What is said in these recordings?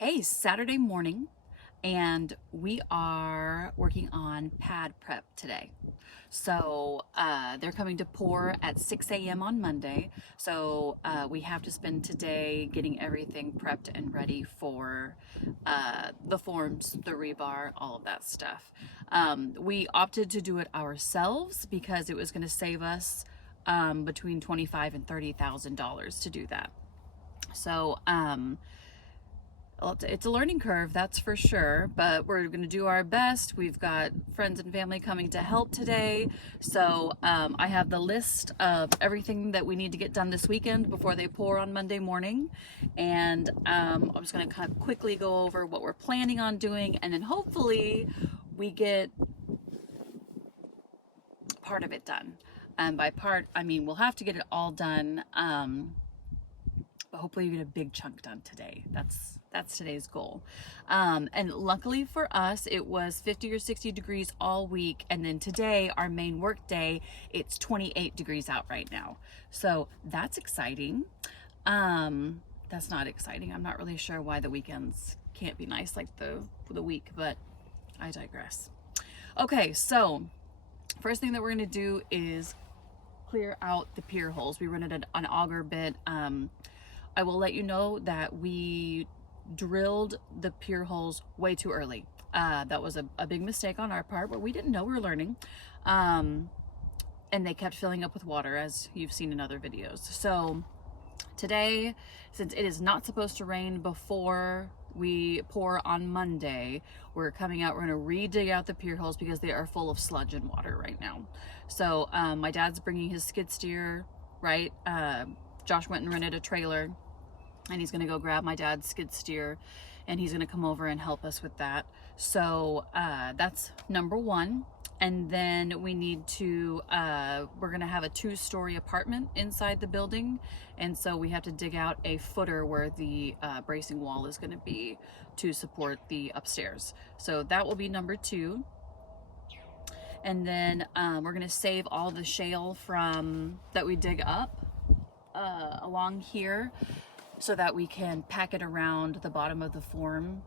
Hey, Saturday morning, and we are working on pad prep today. So they're coming to pour at 6 a.m. on Monday. So we have to spend today getting everything prepped and ready for the forms, the rebar, all of that stuff. We opted to do it ourselves because it was going to save us between $25,000 and $30,000 to do that. So it's a learning curve, that's for sure, but we're going to do our best. We've got friends and family coming to help today. So I have the list of everything that we need to get done this weekend before they pour on Monday morning. And I'm just going to kind of quickly go over what we're planning on doing. And then hopefully we get part of it done. And by part, I mean, we'll have to get it all done. But hopefully you get a big chunk done today. That's today's goal. And luckily for us, it was 50 or 60 degrees all week. And then today, our main work day, it's 28 degrees out right now. So that's exciting. That's not exciting. I'm not really sure why the weekends can't be nice like the week, but I digress. Okay, so first thing that we're gonna do is clear out the pier holes. We rented an auger bit. I will let you know that we drilled the pier holes way too early. That was a big mistake on our part, but we didn't know, we were learning. And they kept filling up with water, as you've seen in other videos. So today, since it is not supposed to rain before we pour on Monday, we're coming out, we're gonna re-dig out the pier holes because they are full of sludge and water right now. So my dad's bringing his skid steer, right? Josh went and rented a trailer, and he's gonna go grab my dad's skid steer, and he's gonna come over and help us with that. So that's number one. And then we need to, we're gonna have a 2-story apartment inside the building. And so we have to dig out a footer where the bracing wall is gonna be to support the upstairs. So that will be number 2. And then we're gonna save all the shale from that we dig up along here, so that we can pack it around the bottom of the form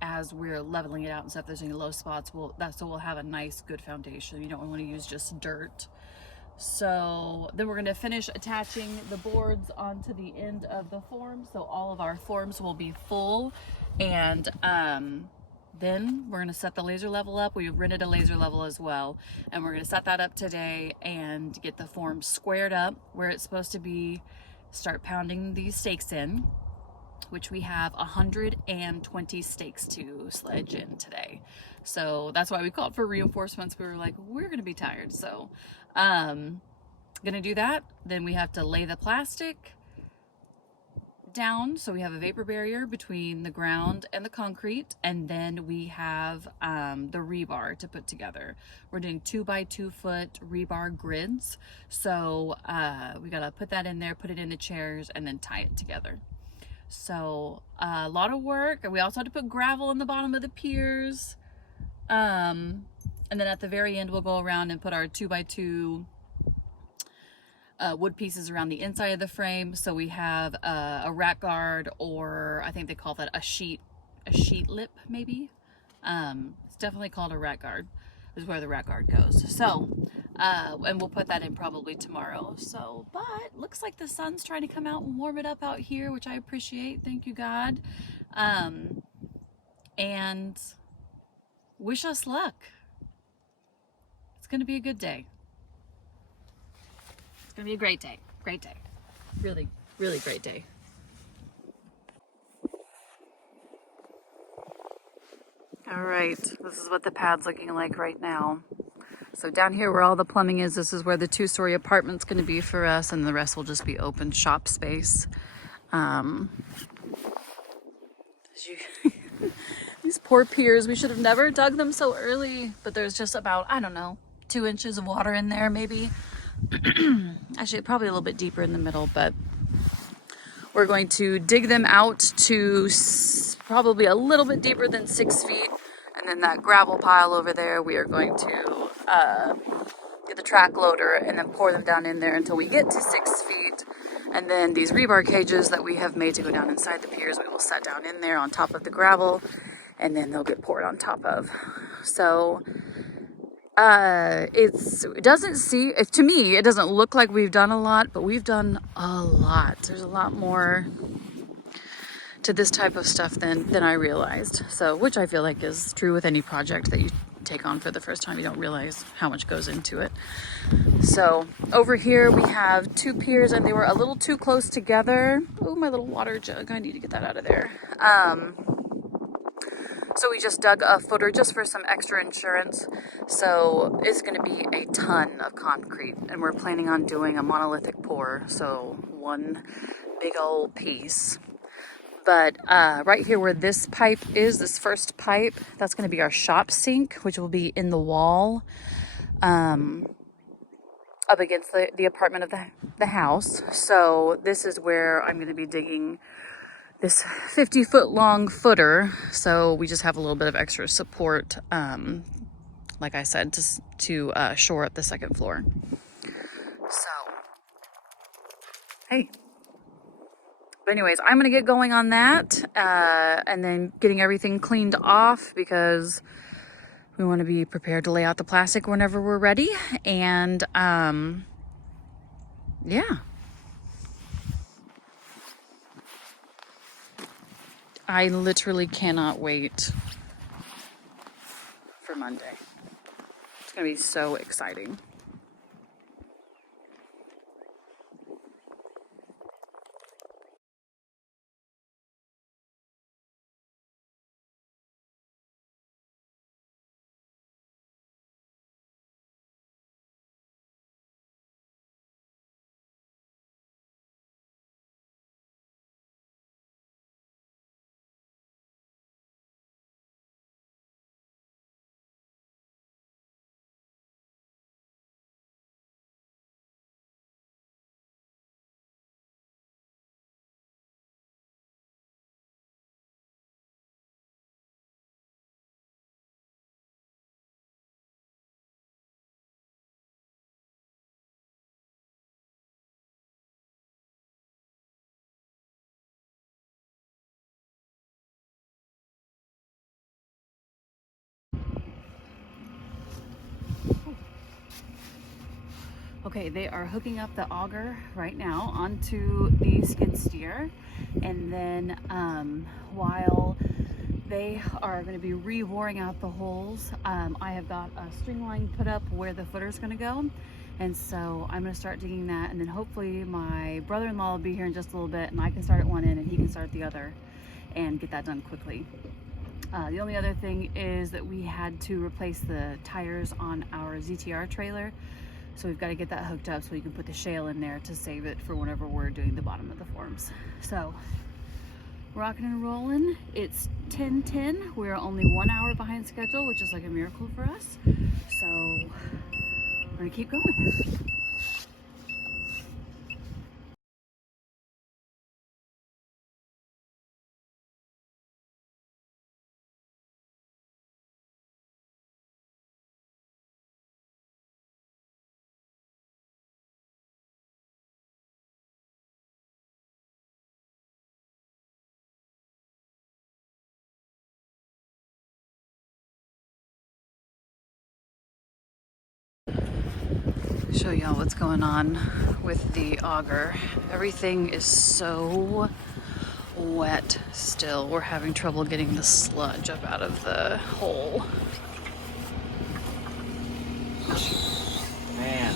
as we're leveling it out and stuff. If there's any low spots, so we'll have a nice good foundation. You don't want to use just dirt. So then we're going to finish attaching the boards onto the end of the form, so all of our forms will be full. And then we're going to set the laser level up. We rented a laser level as well, and we're going to set that up today and get the form squared up where it's supposed to be. Start pounding these stakes in, which we have 120 stakes to sledge in today. So that's why we called for reinforcements. We were like, we're going to be tired. So gonna do that. Then we have to lay the plastic down, so we have a vapor barrier between the ground and the concrete, and then we have the rebar to put together. We're doing 2 by 2 foot rebar grids, so we gotta put that in there, put it in the chairs, and then tie it together. So a lot of work. We also had to put gravel in the bottom of the piers, and then at the very end we'll go around and put our 2 by 2 wood pieces around the inside of the frame. So we have a rack guard, or I think they call that a sheet lip maybe. It's definitely called a rack guard, is where the rack guard goes. So and we'll put that in probably tomorrow. So, but looks like the sun's trying to come out and warm it up out here, which I appreciate. Thank you, God. And wish us luck. It's gonna be a good day. It's gonna be a great day. Great day. Really, really great day. All right, this is what the pad's looking like right now. So down here where all the plumbing is, this is where the 2-story apartment's gonna be for us, and the rest will just be open shop space. These poor piers, we should have never dug them so early, but there's just about, I don't know, 2 inches of water in there maybe. Actually, probably a little bit deeper in the middle, but we're going to dig them out to probably a little bit deeper than 6 feet. And then that gravel pile over there, we are going to get the track loader and then pour them down in there until we get to 6 feet. And then these rebar cages that we have made to go down inside the piers, we will set down in there on top of the gravel, and then they'll get poured on top of. So it doesn't see, to me, it doesn't look like we've done a lot, but we've done a lot. There's a lot more to this type of stuff than I realized. So, which I feel like is true with any project that you take on for the first time. You don't realize how much goes into it. So over here we have 2 piers, and they were a little too close together. Oh, my little water jug, I need to get that out of there. So we just dug a footer just for some extra insurance. So it's going to be a ton of concrete, and we're planning on doing a monolithic pour, so one big old piece. But right here where this pipe is, this first pipe, that's going to be our shop sink, which will be in the wall up against the apartment of the house. So this is where I'm going to be digging this 50-foot long footer. So we just have a little bit of extra support, like I said, to shore up the second floor. So, hey. But anyways, I'm going to get going on that and then getting everything cleaned off because we want to be prepared to lay out the plastic whenever we're ready. And yeah. I literally cannot wait for Monday. It's going to be so exciting. Okay, they are hooking up the auger right now onto the skid steer, and then while they are going to be re-boring out the holes, I have got a string line put up where the footer is going to go, and so I'm going to start digging that, and then hopefully my brother-in-law will be here in just a little bit, and I can start at one end and he can start at the other and get that done quickly. The only other thing is that we had to replace the tires on our ZTR trailer. So we've got to get that hooked up so we can put the shale in there to save it for whenever we're doing the bottom of the forms. So, rocking and rolling. It's 10:10. We're only 1 hour behind schedule, which is like a miracle for us. So, we're gonna keep going. Show y'all what's going on with the auger. Everything is so wet still. We're having trouble getting the sludge up out of the hole. Man.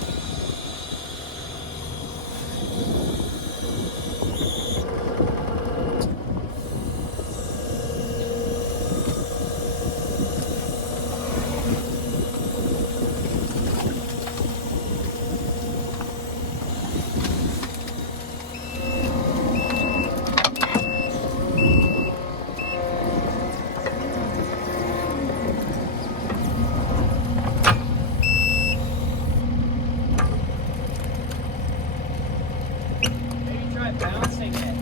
Bouncing it,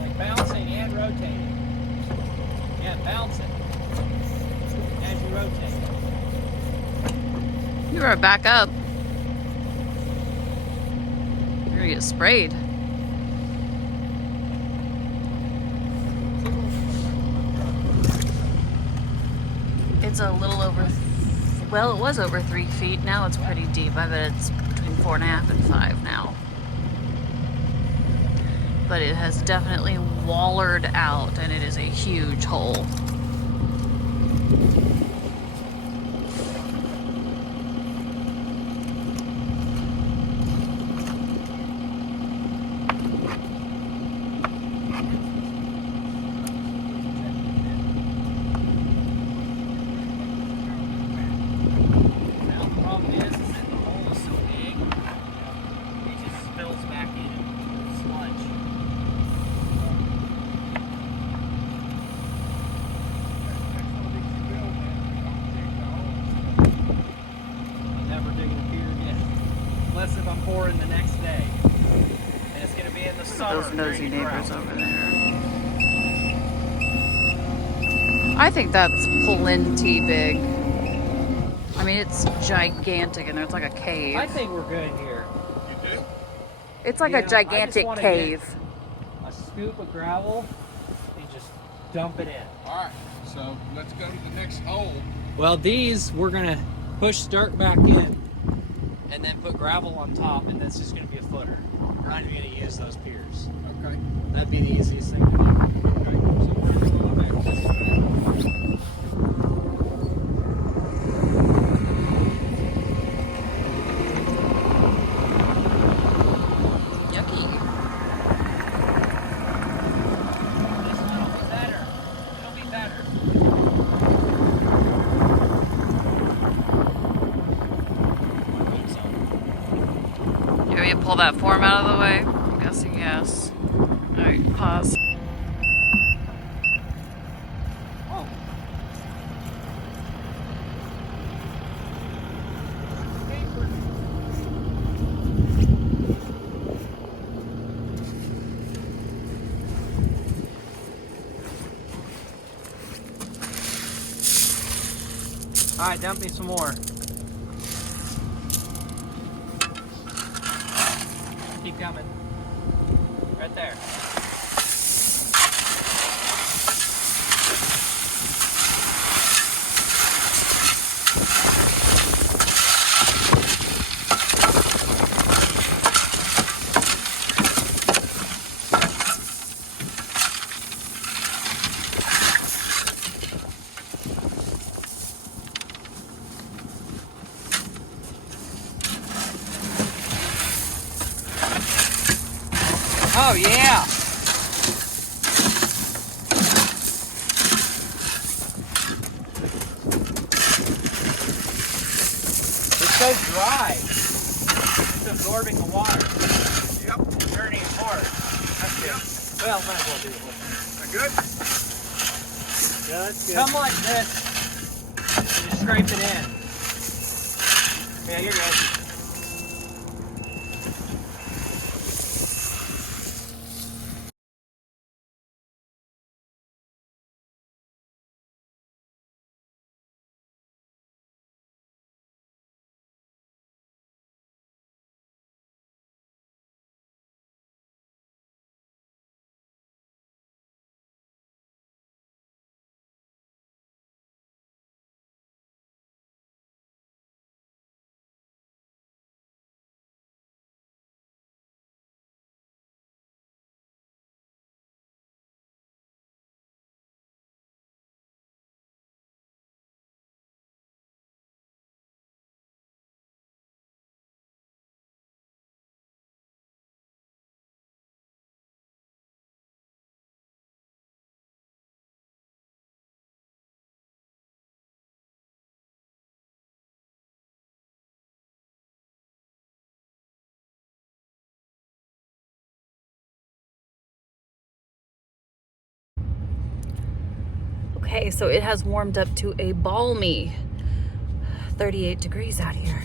like bouncing and rotating. Yeah, bounce it as you rotate. You better back up. You're gonna get sprayed. It's a little over, well, it was over 3 feet. Now it's pretty deep. I bet it's between 4.5 and 5 now. But it has definitely wallered out, and it is a huge hole. If I'm pouring the next day. And it's going to be in the summer. Those nosy neighbors over there. I think that's plenty big. I mean, it's gigantic in there. It's like a cave. I think we're good here. You do? It's like Yeah, a gigantic I just wanna cave. A scoop of gravel and just dump it in. All right, so let's go to the next hole. Well, these we're going to push dirt back in and then put gravel on top, and that's just going to be a footer. We're not even going to use those piers. Okay. That'd be the easiest thing to do. Okay, so where are we going next? Yucky. This one will be better. It'll be better. You want me to pull that form out of the way? I'm guessing yes. Alright, pause. Oh. All right, dump me some more. Keep coming. Right there. Oh yeah. It's so dry. It's absorbing the water. Yep. Turning it hard. That's good. Well, might as well do it with That good? it. Yeah, that's good. Come like this. And just scrape it in. Yeah, you're good. Okay, so it has warmed up to a balmy 38 degrees out here.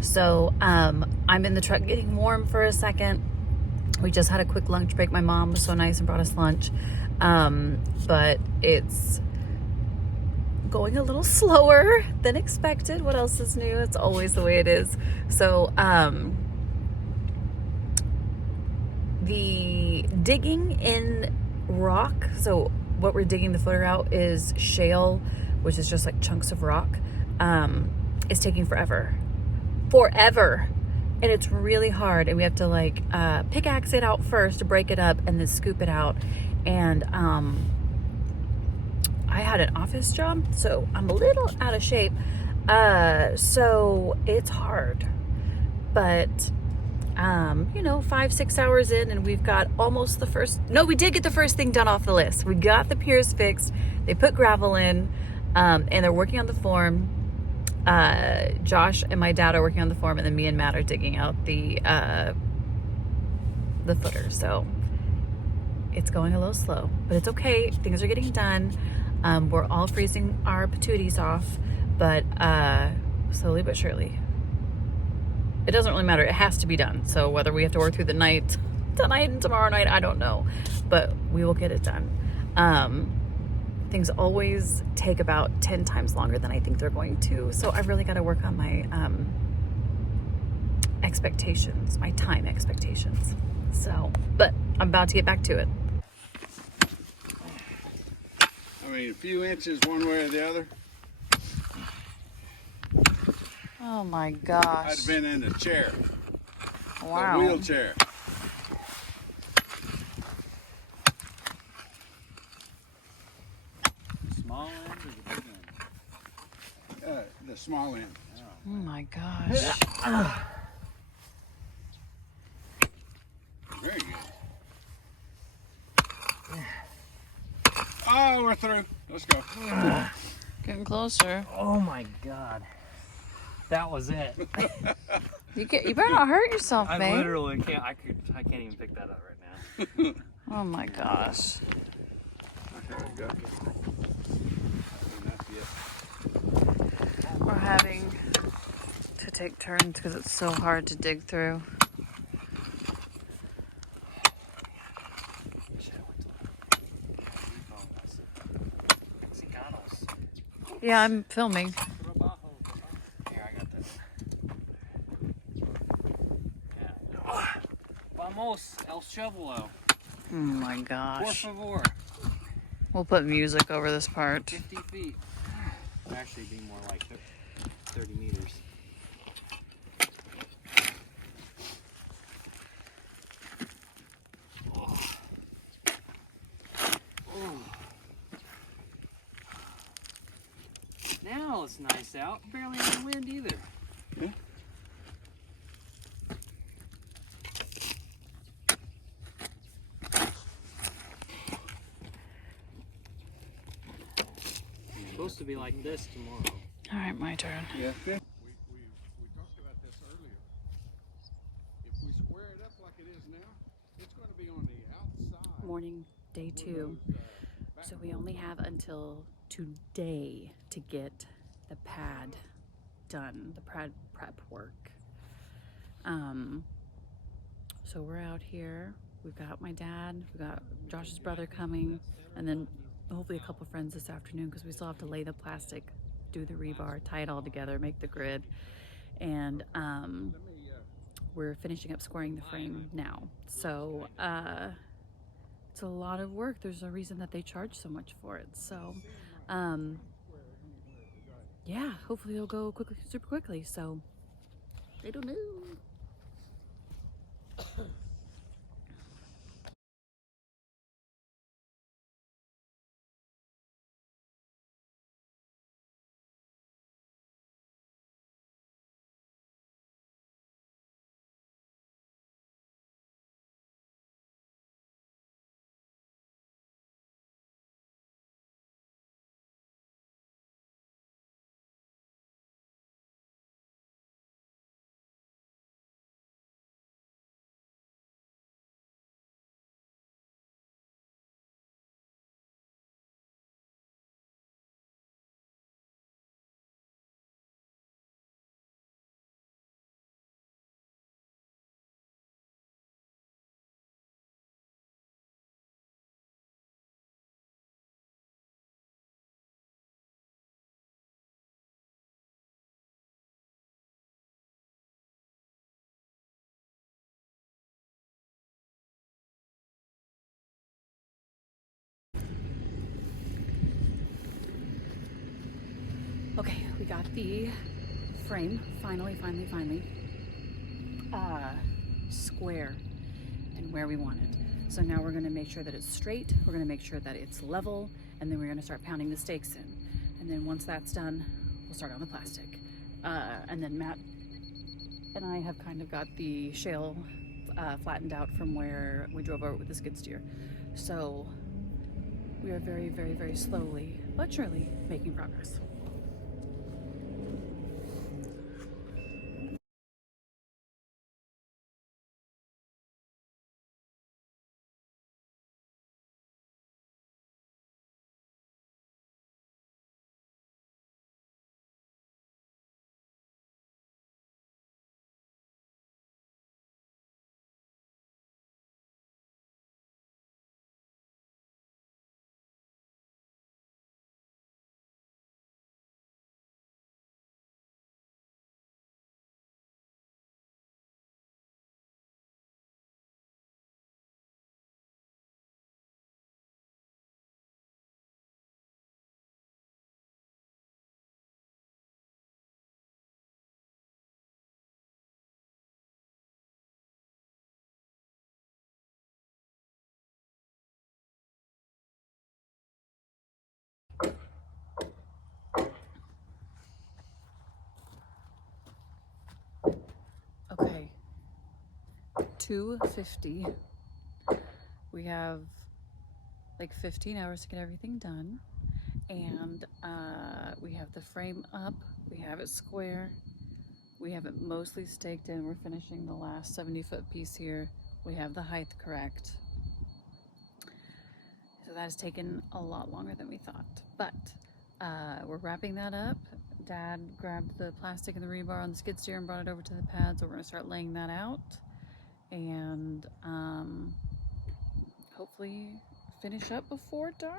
So I'm in the truck getting warm for a second. We just had a quick lunch break. My mom was so nice and brought us lunch. But it's going a little slower than expected. What else is new? It's always the way it is. So the digging in rock, so what we're digging the footer out is shale which is just like chunks of rock, is taking forever. Forever. And it's really hard. And we have to like pickaxe it out first to break it up and then scoop it out. And I had an office job, so I'm a little out of shape. So it's hard. But, 5-6 hours in, and we've got almost we did get the first thing done off the list. We got the piers fixed. They put gravel in, and they're working on the form. Josh and my dad are working on the form, and then me and Matt are digging out the footer. So it's going a little slow, but it's okay. Things are getting done. We're all freezing our patooties off, but slowly but surely. It doesn't really matter. It has to be done. So whether we have to work through the night, tonight and tomorrow night, I don't know, but we will get it done. Things always take about 10 times longer than I think they're going to. So I really got to work on my expectations, my time expectations. So, but I'm about to get back to it. I mean, a few inches one way or the other. Oh my I'd gosh. have been in a chair, a Wow. wheelchair. Small end or the big end? The small end. Oh my gosh. Very good. Oh, we're through. Let's go. Getting closer. Oh my God. That was it. You better not hurt yourself, I babe. literally can't. I can't even pick that up right now. Oh my gosh. Okay, go. We're having to take turns because it's so hard to dig through. Yeah, I'm filming. Here, I got this. Yeah. Vamos, el chovelo. Oh my Por gosh. favor. We'll put music over this part. 50 feet. It'd actually be more like 30 meters. Now it's nice out. Barely any wind either. Yeah. It's supposed to be like this tomorrow. All right, my turn. Yeah. We talked about this earlier. If we square it up like it is now, it's going to be on the outside. Morning, day 2. So we only have until today to get the pad done, the pad prep work. So we're out here. We've got my dad, we've got Josh's brother coming, and then hopefully a couple friends this afternoon because we still have to lay the plastic, do the rebar, tie it all together, make the grid, and we're finishing up squaring the frame now. So it's a lot of work. There's a reason that they charge so much for it. So yeah, hopefully it'll go quickly, super quickly. So I don't know. got the frame finally square and where we want it. So now we're gonna make sure that it's straight, we're gonna make sure that it's level, and then we're gonna start pounding the stakes in. And then once that's done, we'll start on the plastic. And then Matt and I have kind of got the shale flattened out from where we drove over with the skid steer. So we are very, very, very slowly but surely making progress. Okay, 2:50. We have like 15 hours to get everything done, and we have the frame up, we have it square, we have it mostly staked in. We're finishing the last 70-foot piece here. We have the height correct. So that has taken a lot longer than we thought, but we're wrapping that up. Dad grabbed the plastic and the rebar on the skid steer and brought it over to the pad, so we're gonna start laying that out and hopefully finish up before dark.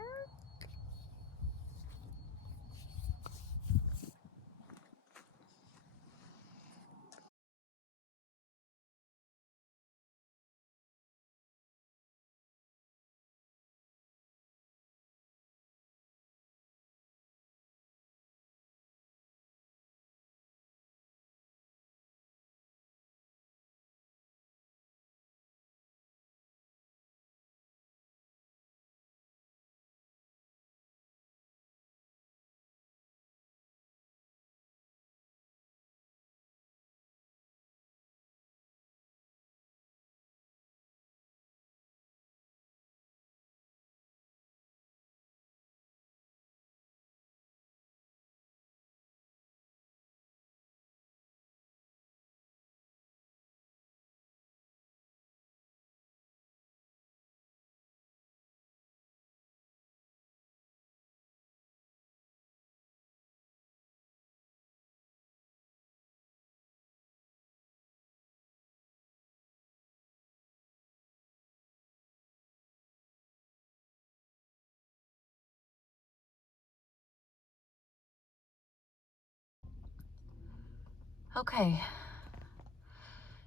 Okay,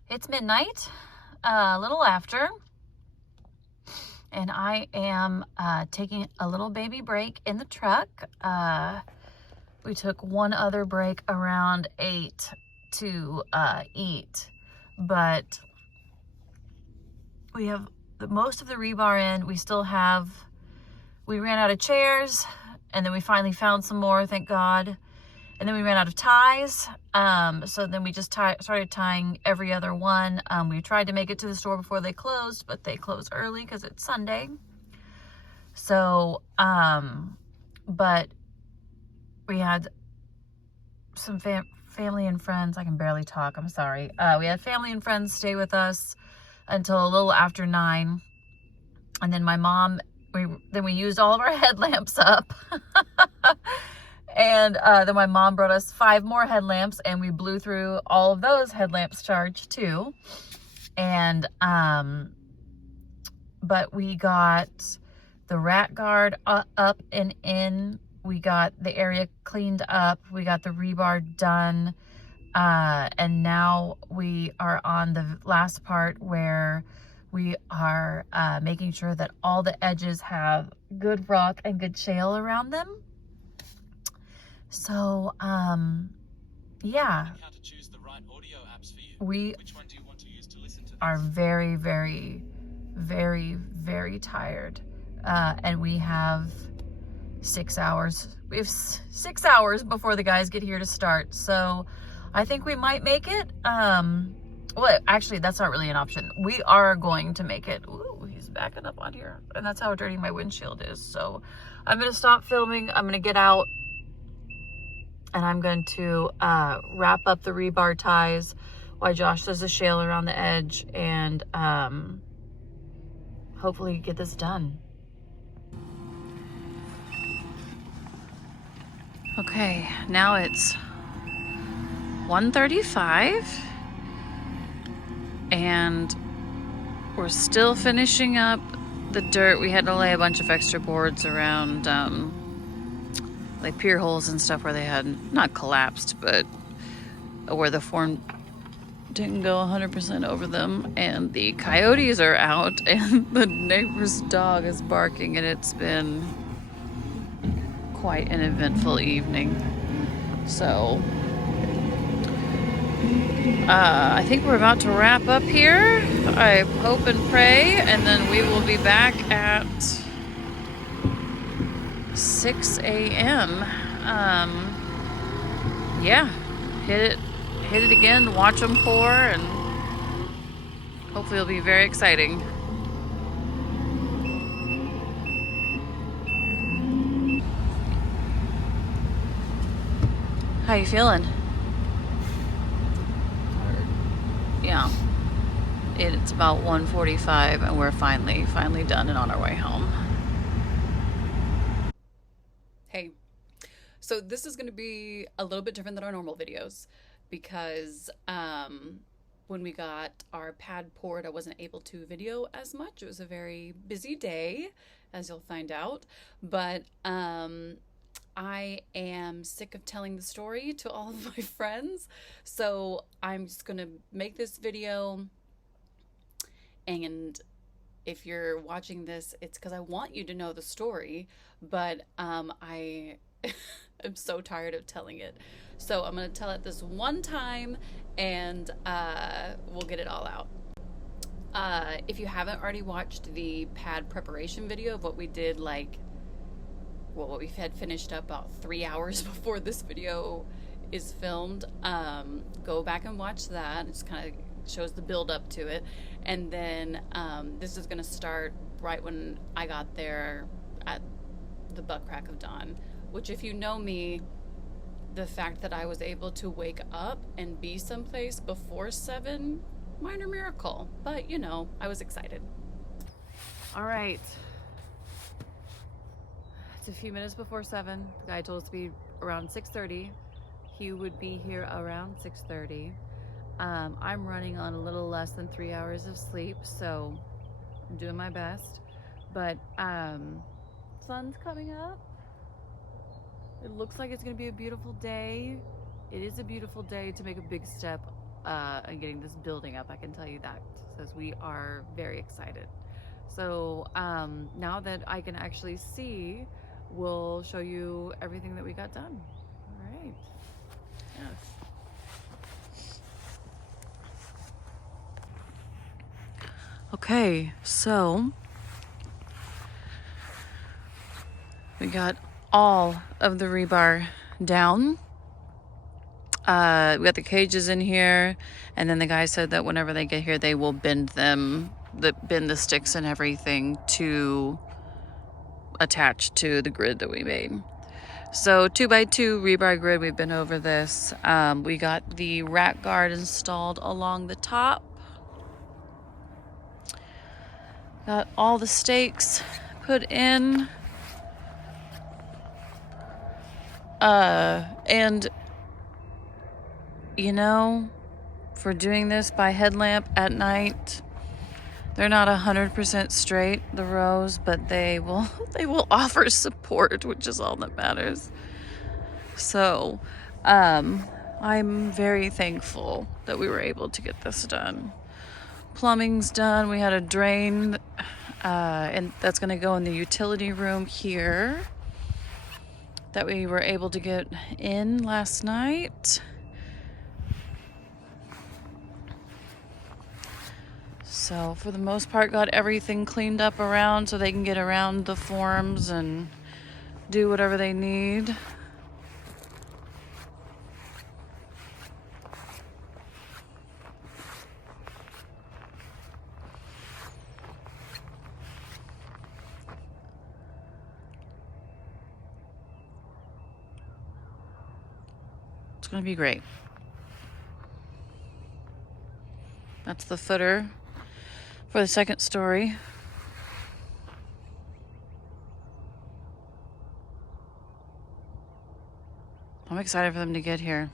it's midnight, a little after, and I am taking a little baby break in the truck. We took one other break around 8 to eat, but we have most of the rebar in. We ran out of chairs, and then we finally found some more, thank God. And then we ran out of ties, so then we just started tying every other one. We tried to make it to the store before they closed, but they closed early because it's Sunday. So, but we had some family and friends. I can barely talk, I'm sorry. We had family and friends stay with us until a little after 9. And then my mom, we used all of our headlamps up. And then my mom brought us 5 more headlamps, and we blew through all of those headlamps charged too. And but we got the rat guard up and in. We got the area cleaned up. We got the rebar done. And now we are on the last part where we are making sure that all the edges have good rock and good shale around them. So, yeah, How to choose the right audio apps for you. we Which one do you want to use to listen to? are very, very, very, very tired. And we have 6 hours. We have 6 hours before the guys get here to start. So I think we might make it. Well, actually, that's not really an option. We are going to make it. Ooh, he's backing up on here. And that's how dirty my windshield is. So I'm going to stop filming. I'm going to get out. And I'm going to wrap up the rebar ties while Josh does the shale around the edge. And hopefully get this done. Okay, now it's 1:35 and we're still finishing up the dirt. We had to lay a bunch of extra boards around like pier holes and stuff where they had not collapsed, but where the form didn't go 100% over them. And the coyotes are out and the neighbor's dog is barking, and it's been quite an eventful evening. So I think we're about to wrap up here. I hope and pray, and then we will be back at 6 a.m. Yeah, hit it again, watch them pour, and hopefully it'll be very exciting. How you feeling? Yeah. It's about 1:45 and we're finally done and on our way home. Hey, so this is going to be a little bit different than our normal videos because when we got our pad poured, I wasn't able to video as much. It was a very busy day, as you'll find out, but I am sick of telling the story to all of my friends, so I'm just gonna make this video, and if you're watching this, it's because I want you to know the story, but I am so tired of telling it, so I'm gonna tell it this one time, and we'll get it all out. If you haven't already watched the pad preparation video of what we did, what we had finished up about 3 hours before this video is filmed, go back and watch that. It just kind of shows the build up to it. And then this is going to start right when I got there at the butt crack of dawn, which, if you know me, the fact that I was able to wake up and be someplace before 7, minor miracle, but you know, I was excited. All right. It's a few minutes before 7. The guy told us to be around 6:30. He would be here around 6:30. I'm running on a little less than 3 hours of sleep, so I'm doing my best. But sun's coming up. It looks like it's gonna be a beautiful day. It is a beautiful day to make a big step in getting this building up, I can tell you that, because we are very excited. So now that I can actually see, we'll show you everything that we got done. All right. Yes. Okay, so we got all of the rebar down. We got the cages in here, and then the guy said that whenever they get here, they will bend the sticks and everything to attach to the grid that we made. So 2x2 rebar grid, we've been over this. We got the rack guard installed along the top. Got all the stakes put in. And you know, for doing this by headlamp at night, they're not 100% straight, the rows, but they will offer support, which is all that matters. So I'm very thankful that we were able to get this done. Plumbing's done. We had a drain, and that's going to go in the utility room here. that we were able to get in last night. So for the most part, got everything cleaned up around so they can get around the forms and do whatever they need. It's gonna be great. That's the footer for the second story. I'm excited for them to get here.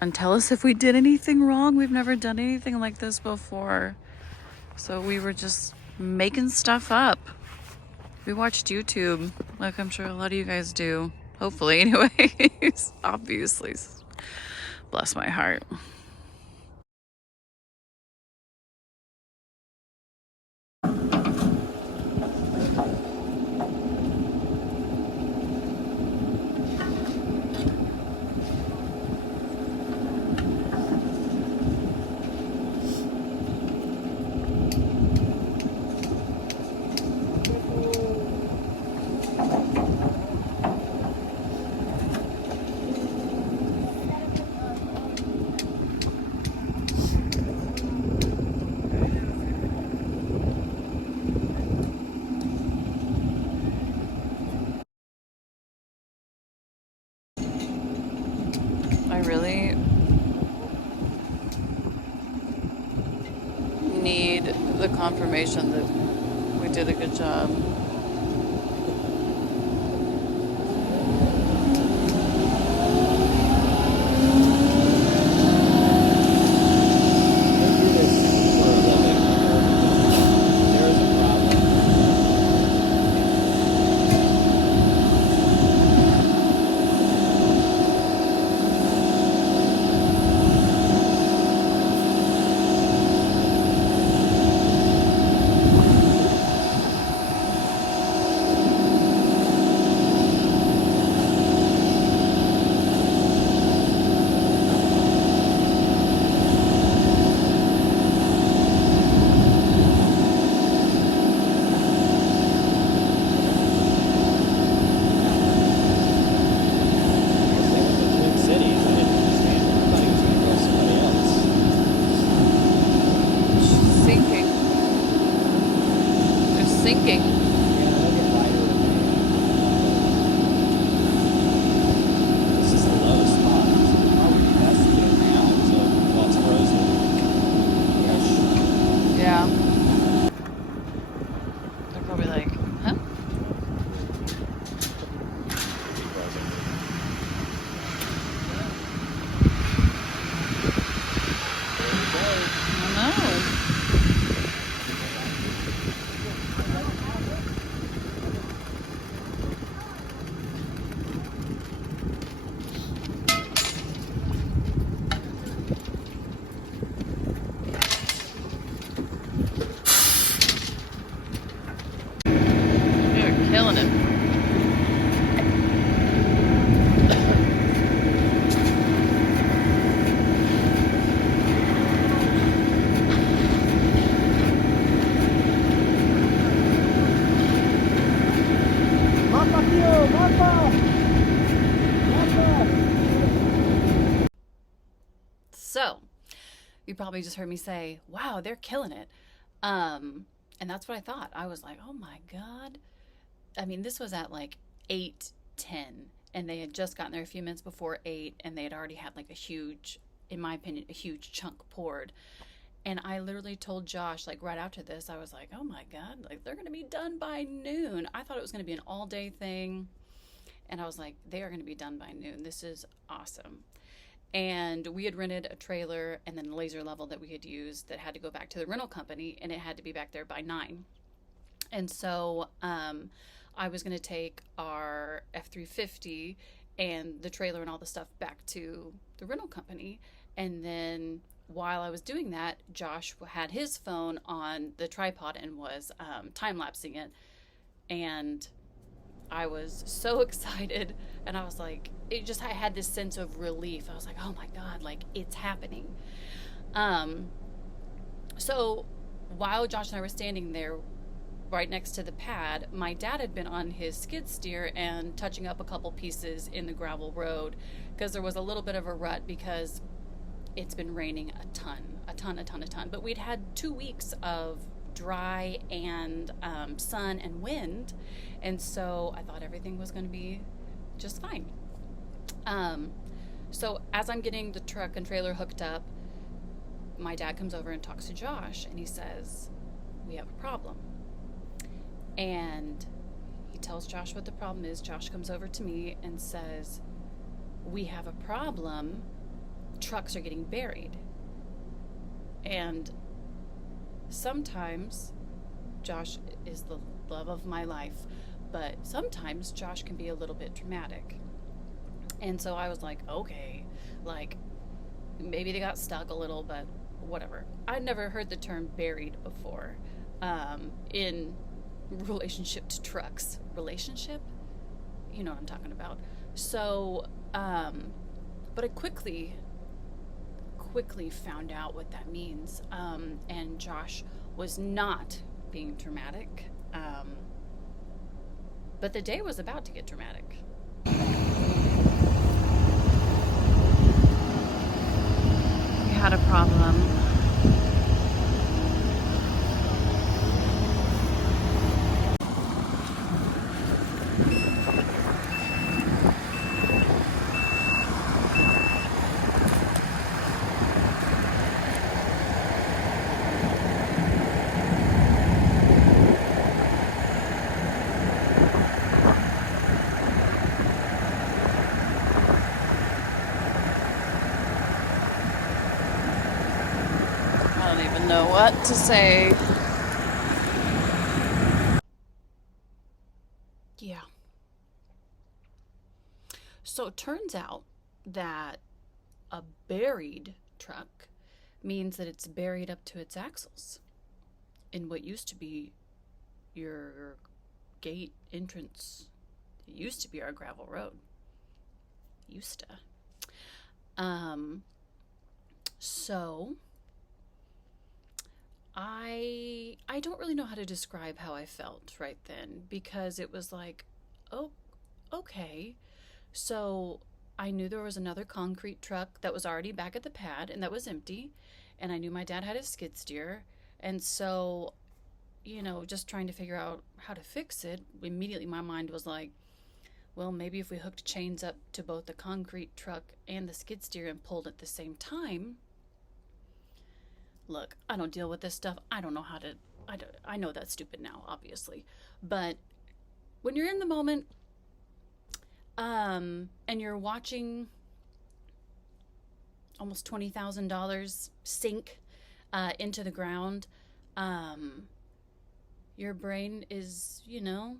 And tell us if we did anything wrong. We've never done anything like this before. So we were just making stuff up. We watched YouTube, like I'm sure a lot of you guys do. Hopefully, anyways. Obviously. Bless my heart. I really need the confirmation that we did a good job. Sinking. They're sinking. This is the lowest spot. Probably best to get now while it's frozen. Yeah. They're probably like, huh? I know. You're killing it. So, you probably just heard me say, wow, they're killing it. And that's what I thought. I was like, oh my God. I mean, this was at like 8:10, and they had just gotten there a few minutes before 8, and they had already had like a huge, in my opinion, a huge chunk poured. And I literally told Josh, like right after this, I was like, oh my God, like they're going to be done by noon. I thought it was going to be an all day thing. And I was like, they are going to be done by noon. This is awesome. And we had rented a trailer and then the laser level that we had used that had to go back to the rental company, and it had to be back there by 9. And so I was going to take our F-350 and the trailer and all the stuff back to the rental company, and then while I was doing that, Josh had his phone on the tripod and was time-lapsing it. And I was so excited, and I was like, I had this sense of relief. I was like, oh my God, like it's happening. So while Josh and I were standing there right next to the pad, my dad had been on his skid steer and touching up a couple pieces in the gravel road because there was a little bit of a rut because it's been raining a ton. But we'd had 2 weeks of dry and sun and wind, and so I thought everything was going to be just fine. So as I'm getting the truck and trailer hooked up, my dad comes over and talks to Josh, and he says, we have a problem. And he tells Josh what the problem is. Josh comes over to me and says, we have a problem. Trucks are getting buried. And sometimes Josh is the love of my life, but sometimes Josh can be a little bit dramatic. And so I was like, okay, like maybe they got stuck a little, but whatever. I'd never heard the term buried before in relationship to trucks. Relationship? You know what I'm talking about. So, but I quickly found out what that means. And Josh was not being dramatic. But the day was about to get dramatic. We had a problem. I don't even know what to say. Yeah. So it turns out that a buried truck means that it's buried up to its axles in what used to be your gate entrance. It used to be our gravel road. Used to. So I don't really know how to describe how I felt right then, because it was like, oh, okay. So I knew there was another concrete truck that was already back at the pad and that was empty, and I knew my dad had a skid steer, and so, you know, just trying to figure out how to fix it, immediately my mind was like, well, maybe if we hooked chains up to both the concrete truck and the skid steer and pulled at the same time. Look, I don't deal with this stuff. I don't know how to, I know that's stupid now, obviously. But when you're in the moment, and you're watching almost $20,000 sink into the ground, your brain is, you know,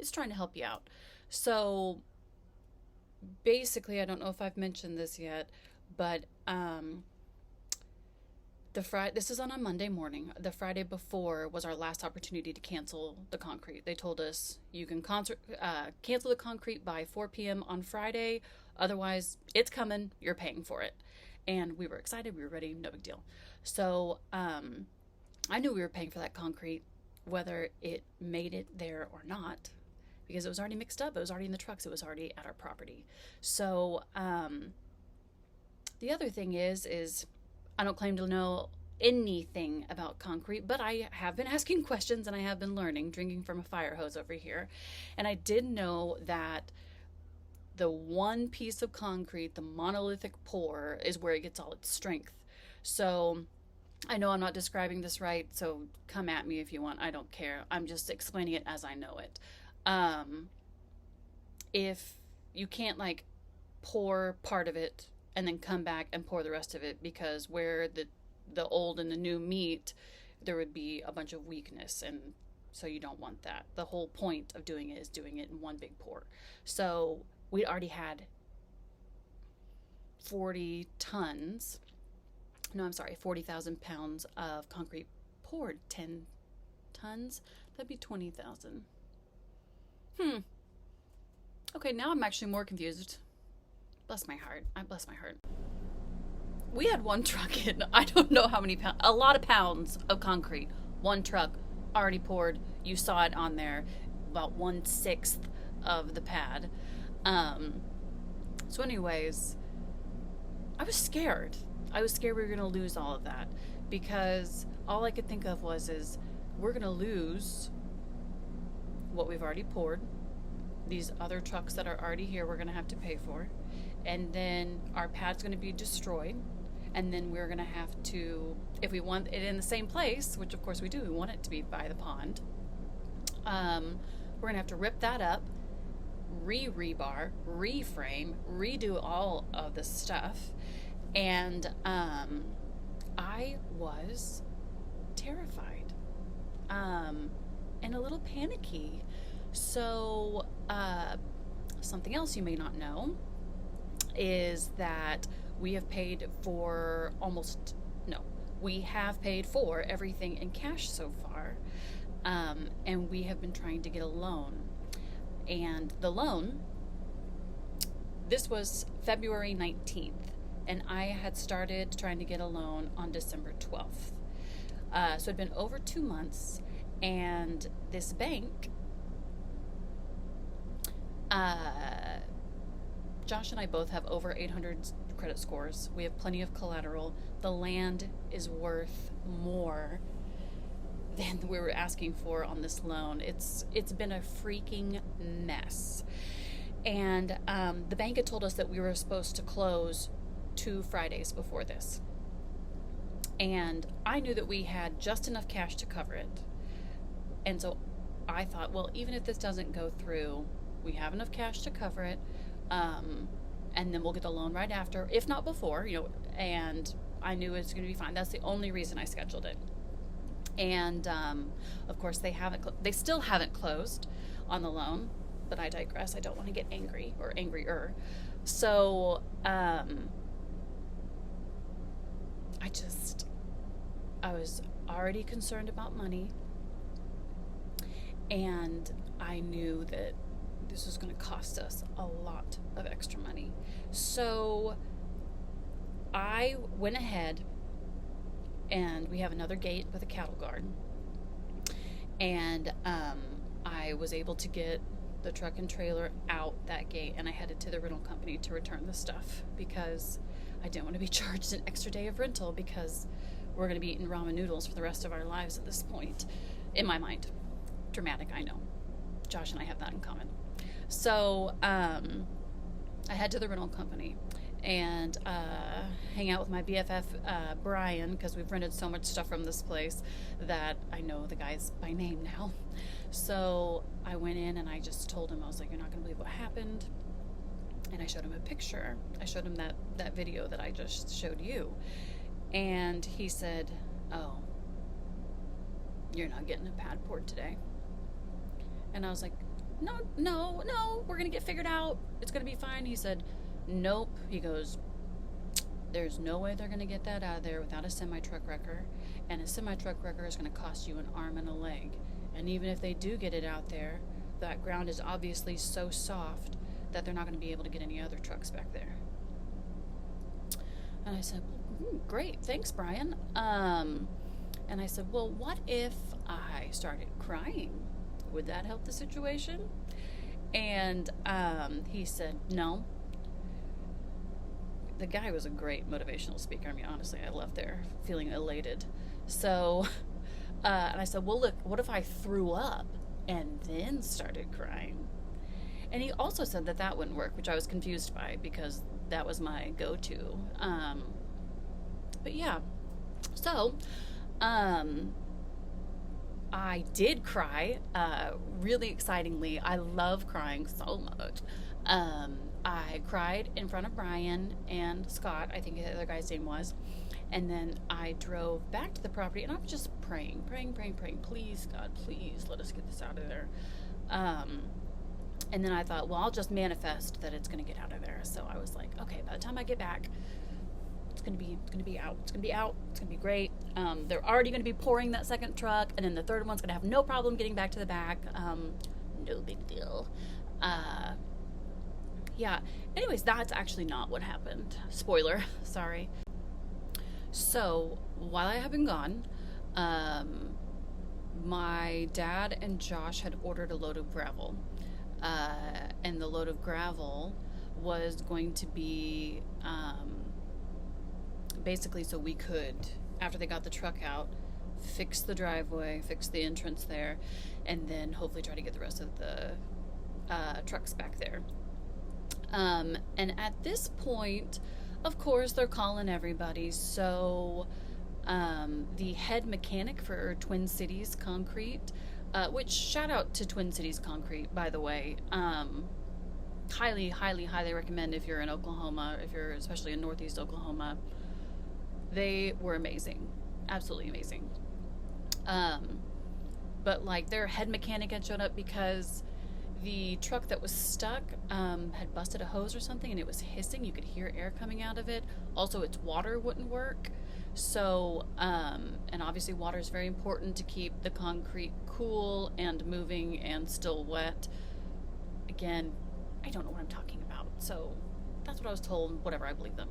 is trying to help you out. So basically, I don't know if I've mentioned this yet, but this is on a Monday morning. The Friday before was our last opportunity to cancel the concrete. They told us you can cancel the concrete by 4 p.m. on Friday. Otherwise, it's coming. You're paying for it. And we were excited. We were ready. No big deal. So I knew we were paying for that concrete, whether it made it there or not, because it was already mixed up. It was already in the trucks. It was already at our property. So the other thing is I don't claim to know anything about concrete, but I have been asking questions and I have been learning, drinking from a fire hose over here. And I did know that the one piece of concrete, the monolithic pour, is where it gets all its strength. So I know I'm not describing this right, so come at me if you want. I don't care. I'm just explaining it as I know it. If you can't like pour part of it and then come back and pour the rest of it, because where the old and the new meet, there would be a bunch of weakness, and so you don't want that. The whole point of doing it is doing it in one big pour. So we already had 40 tons no, I'm sorry, 40,000 pounds of concrete poured. 10 tons? That'd be 20,000. Okay, now I'm actually more confused. Bless my heart. I bless my heart. We had one truck in, I don't know how many pounds, a lot of pounds of concrete. One truck already poured. You saw it on there, about 1/6 of the pad. So anyways, I was scared. I was scared we were going to lose all of that, because all I could think of is we're going to lose what we've already poured. These other trucks that are already here, we're going to have to pay for. And then our pad's going to be destroyed. And then we're going to have to, if we want it in the same place, which of course we do, we want it to be by the pond, we're going to have to rip that up, rebar, reframe, redo all of this stuff. And I was terrified and a little panicky. So something else you may not know is that we have paid for we have paid for everything in cash so far. And we have been trying to get a loan. And the loan, this was February 19th. And I had started trying to get a loan on December 12th. So it'd been over 2 months. And this bank, Josh and I both have over 800 credit scores. We have plenty of collateral. The land is worth more than we were asking for on this loan. It's been a freaking mess. And the bank had told us that we were supposed to close 2 Fridays before this. And I knew that we had just enough cash to cover it. And so I thought, well, even if this doesn't go through, we have enough cash to cover it. And then we'll get the loan right after, if not before, and I knew it was going to be fine. That's the only reason I scheduled it. And of course they still haven't closed on the loan, but I digress. I don't want to get angry or angrier. So I was already concerned about money, and I knew that this was going to cost us a lot of extra money. So I went ahead, and we have another gate with a cattle guard, and I was able to get the truck and trailer out that gate, and I headed to the rental company to return the stuff, because I didn't want to be charged an extra day of rental, because we're going to be eating ramen noodles for the rest of our lives at this point, in my mind. Dramatic, I know. Josh and I have that in common. So I head to the rental company and hang out with my BFF, Brian, because we've rented so much stuff from this place that I know the guys by name now. So I went in and I just told him, I was like, you're not going to believe what happened. And I showed him a picture. I showed him that video that I just showed you. And he said, oh, you're not getting a pad poured today. And I was like, no, we're going to get figured out. It's going to be fine. He said, nope. He goes, there's no way they're going to get that out of there without a semi-truck wrecker. And a semi-truck wrecker is going to cost you an arm and a leg. And even if they do get it out there, that ground is obviously so soft that they're not going to be able to get any other trucks back there. And I said, great, thanks, Brian. And I said, well, what if I started crying? Would that help the situation? And he said, no. The guy was a great motivational speaker. I mean, honestly, I left there feeling elated. So, and I said, well, look, what if I threw up and then started crying? And he also said that wouldn't work, which I was confused by, because that was my go-to. But yeah, so I did cry, really excitingly. I love crying so much. I cried in front of Brian and Scott, I think the other guy's name was. And then I drove back to the property, and I was just praying. Please, God, please let us get this out of there. And then I thought, well, I'll just manifest that it's going to get out of there. So I was like, okay, by the time I get back, it's gonna be out. It's gonna be out. It's gonna be great. They're already gonna be pouring that second truck, and then the third one's gonna have no problem getting back to the back. No big deal. Yeah. Anyways, that's actually not what happened. Spoiler. Sorry. So while I have been gone, my dad and Josh had ordered a load of gravel, and the load of gravel was going to be basically so we could, after they got the truck out, fix the driveway, fix the entrance there, and then hopefully try to get the rest of the trucks back there. And at this point, of course, they're calling everybody. So the head mechanic for Twin Cities Concrete, which shout out to Twin Cities Concrete, by the way. Highly, highly, highly recommend if you're in Oklahoma, if you're especially in Northeast Oklahoma. They were amazing. Absolutely amazing. But like their head mechanic had showed up because the truck that was stuck had busted a hose or something, and it was hissing. You could hear air coming out of it. Also, its water wouldn't work. So, and obviously water is very important to keep the concrete cool and moving and still wet. Again, I don't know what I'm talking about. So that's what I was told, whatever, I believe them.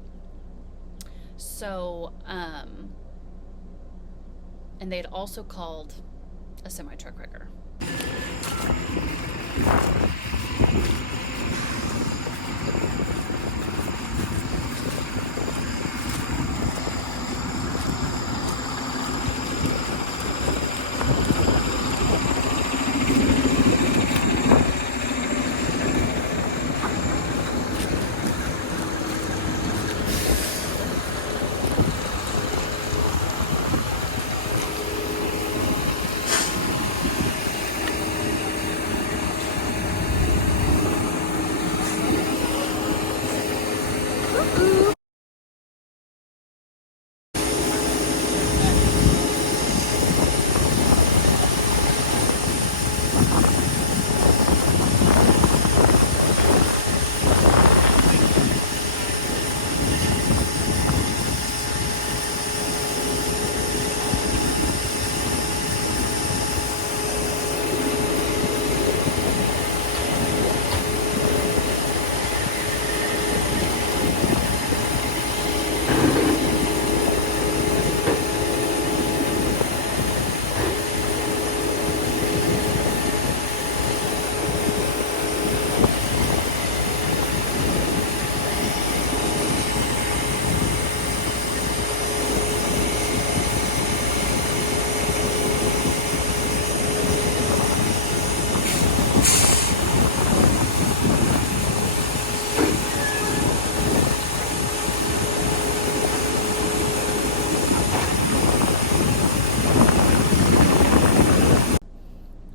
So, and they had also called a semi-truck wrecker.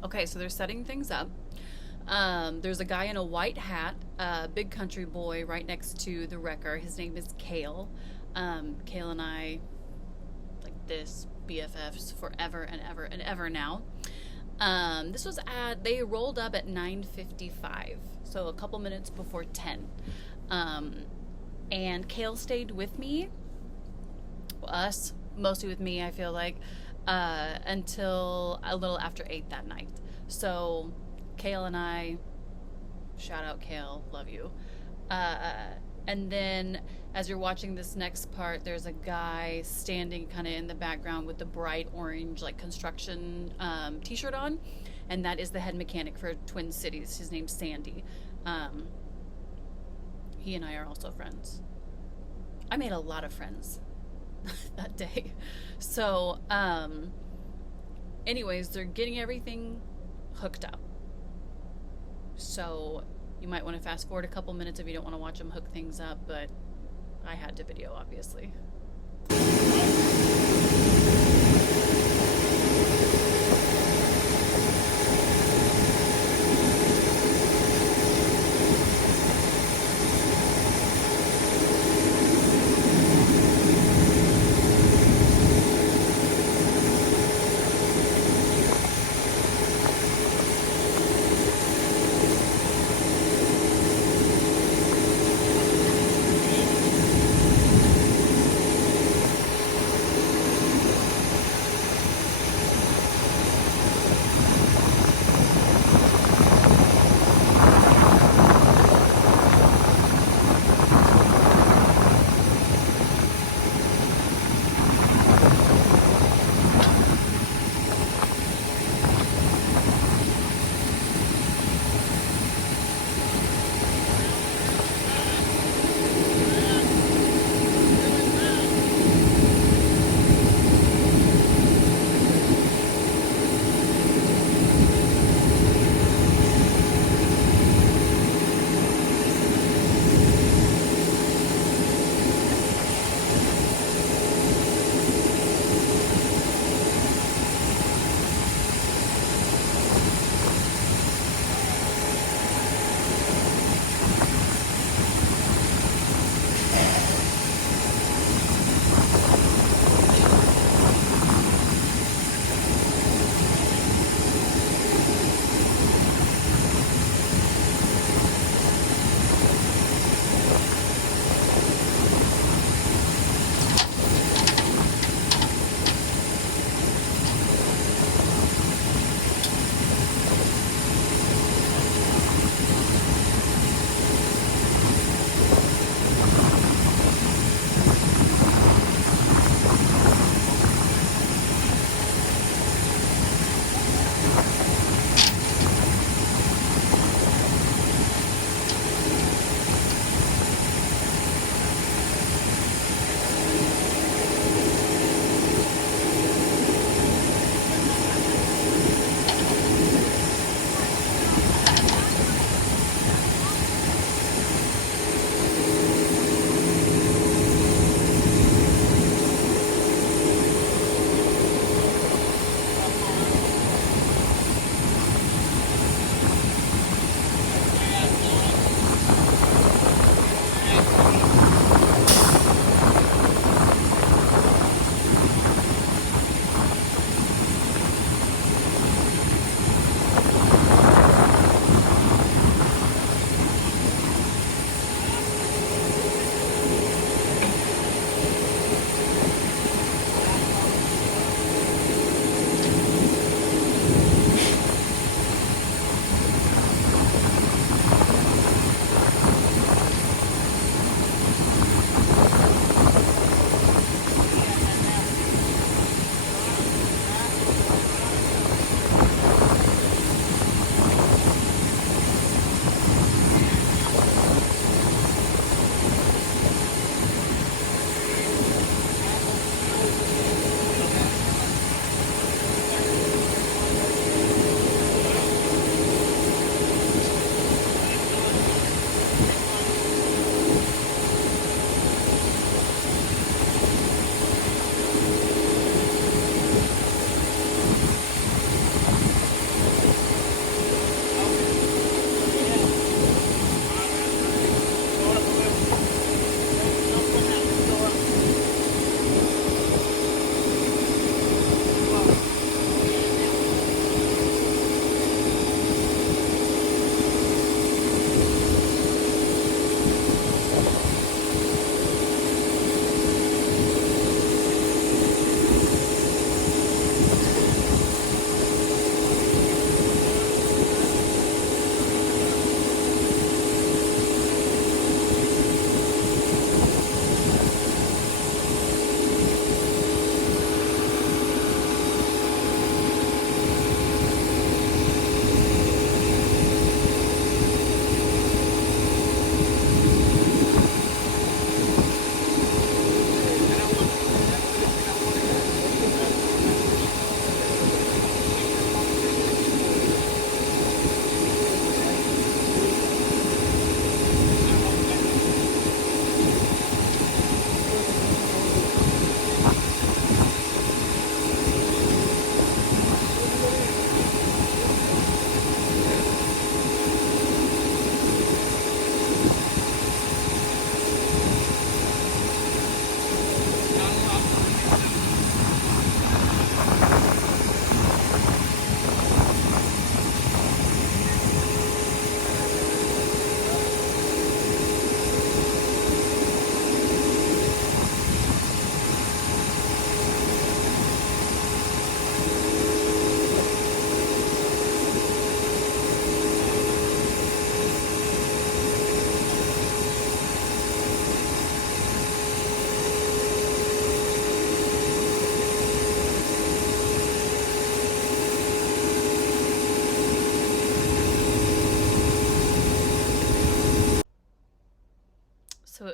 Okay, so they're setting things up. There's a guy in a white hat, big country boy, right next to the wrecker. His name is Kale. Kale and I, like this, BFFs forever and ever and ever now. This was they rolled up at 9:55, so a couple minutes before 10. And Kale stayed with me, mostly with me, I feel like, until a little after 8 that night. So Kale and I, shout out Kale, love you. And then as you're watching this next part, there's a guy standing kind of in the background with the bright orange like construction t-shirt on, and that is the head mechanic for Twin Cities. His name's Sandy. He and I are also friends. I made a lot of friends that day. So anyways, they're getting everything hooked up. So you might want to fast forward a couple minutes if you don't want to watch them hook things up, but I had to video, obviously.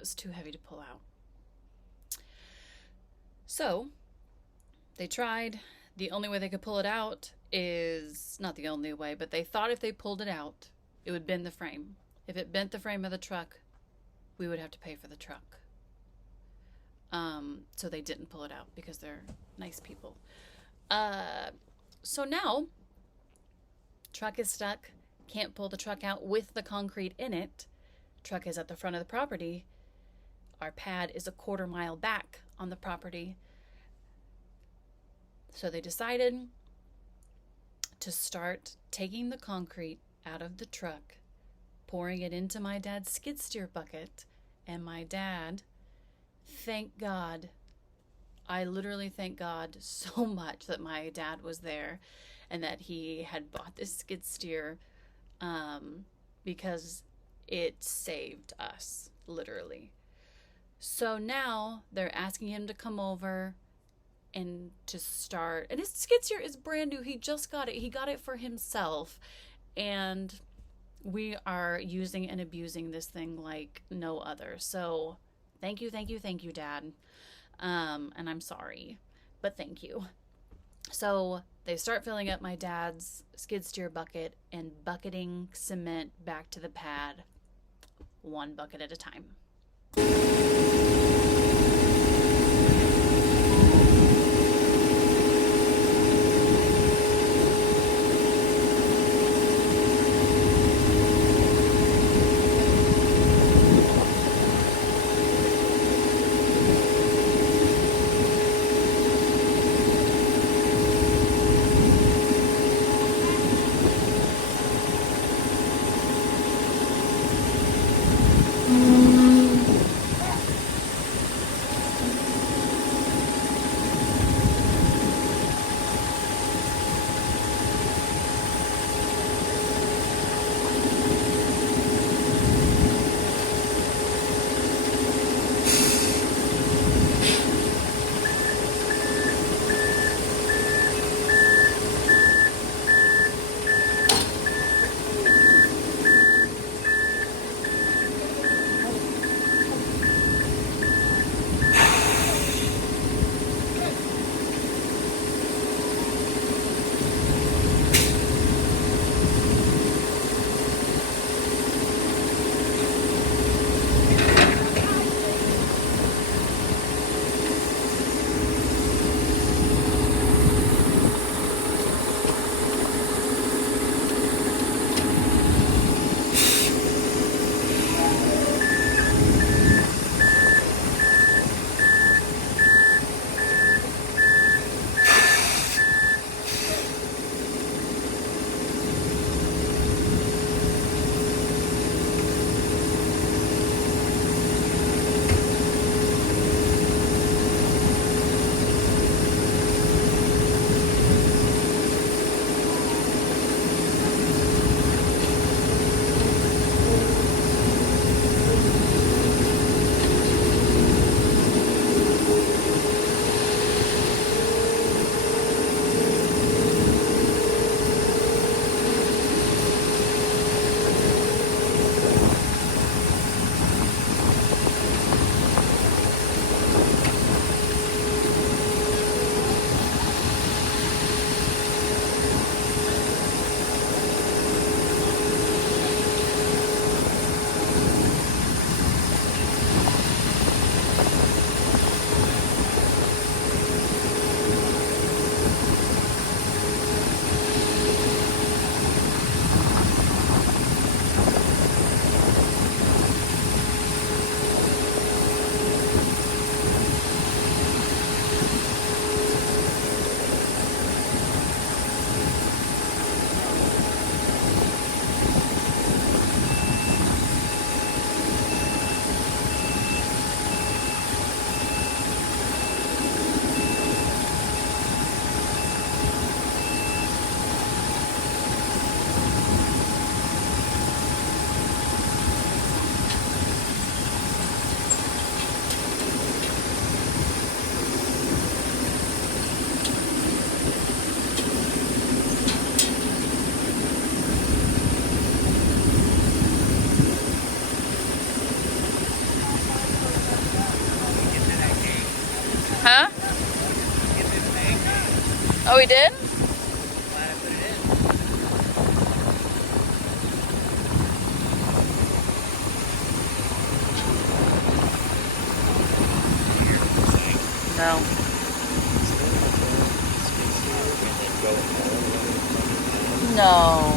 it's too heavy to pull out. So they tried. The only way they could pull it out is not the only way, but they thought if they pulled it out, it would bend the frame. If it bent the frame of the truck, we would have to pay for the truck. So they didn't pull it out because they're nice people. So now, truck is stuck. Can't pull the truck out with the concrete in it. Truck is at the front of the property. Our pad is a 1/4 mile back on the property. So they decided to start taking the concrete out of the truck, pouring it into my dad's skid steer bucket, and my dad, thank God, I literally thank God so much that my dad was there and that he had bought this skid steer, because it saved us, literally. So now they're asking him to come over and to start, and his skid steer is brand new. He just got it. He got it for himself, and we are using and abusing this thing like no other. So thank you, Dad. And I'm sorry, but thank you. So they start filling up my dad's skid steer bucket and bucketing cement back to the pad, 1 bucket at a time. Oh, he did? Glad I put it in. No. No.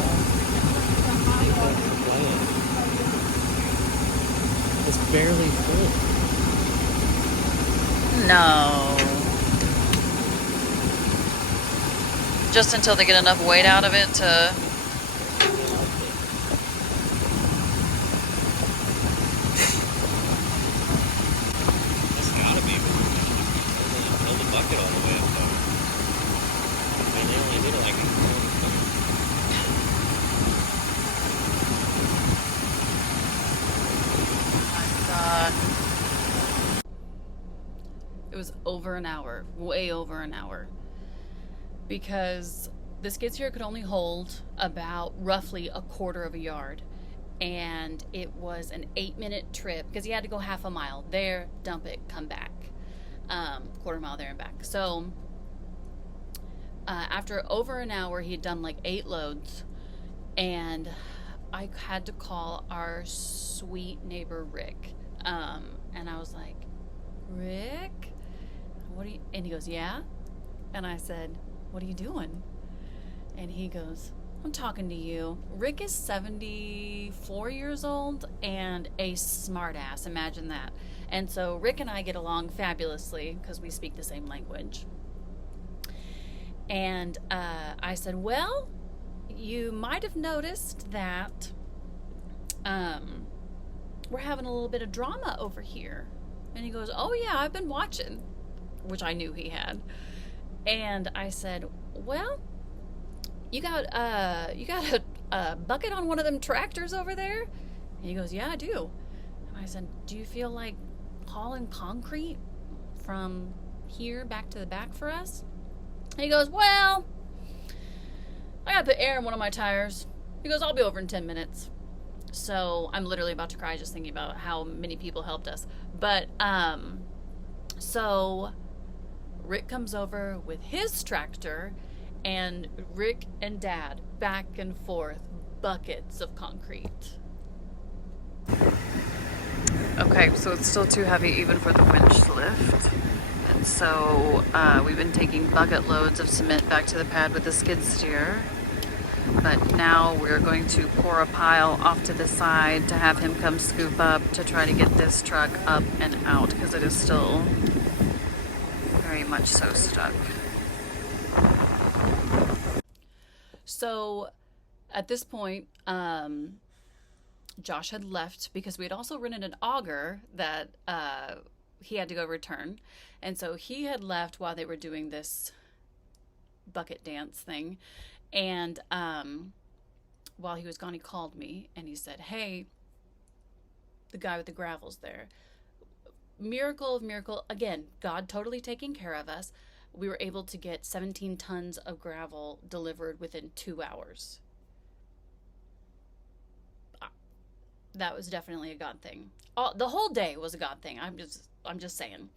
It's barely full. No. Just until they get enough weight out of it to... That's gotta be hold the bucket all the way up though. I mean, they only need it like God. It was over an hour, way over an hour, because the skid steer could only hold about roughly a quarter of a yard, and it was an 8-minute trip because he had to go half a mile there, dump it, come back, quarter mile there and back. So after over an hour, he had done like 8 loads, and I had to call our sweet neighbor Rick. And I was like, Rick, what are you, and he goes, yeah. And I said, what are you doing? And he goes, I'm talking to you. Rick is 74 years old and a smart ass. Imagine that. And so Rick and I get along fabulously because we speak the same language. And I said, well, you might have noticed that we're having a little bit of drama over here. And he goes, oh yeah, I've been watching, which I knew he had. And I said, well, you got a bucket on one of them tractors over there? And he goes, yeah, I do. And I said, do you feel like hauling concrete from here back to the back for us? And he goes, well, I gotta put air in one of my tires. He goes, I'll be over in 10 minutes. So I'm literally about to cry just thinking about how many people helped us. But so Rick comes over with his tractor, and Rick and Dad back and forth, buckets of concrete. Okay, so it's still too heavy even for the winch to lift. And so we've been taking bucket loads of cement back to the pad with the skid steer. But now we're going to pour a pile off to the side to have him come scoop up to try to get this truck up and out because it is still very much so stuck. So at this point, Josh had left because we had also rented an auger that he had to go return. And so he had left while they were doing this bucket dance thing. And while he was gone, he called me and he said, hey, the guy with the gravel's there. Miracle of miracle. Again, God totally taking care of us. We were able to get 17 tons of gravel delivered within 2 hours. That was definitely a God thing. The whole day was a God thing. I'm just saying.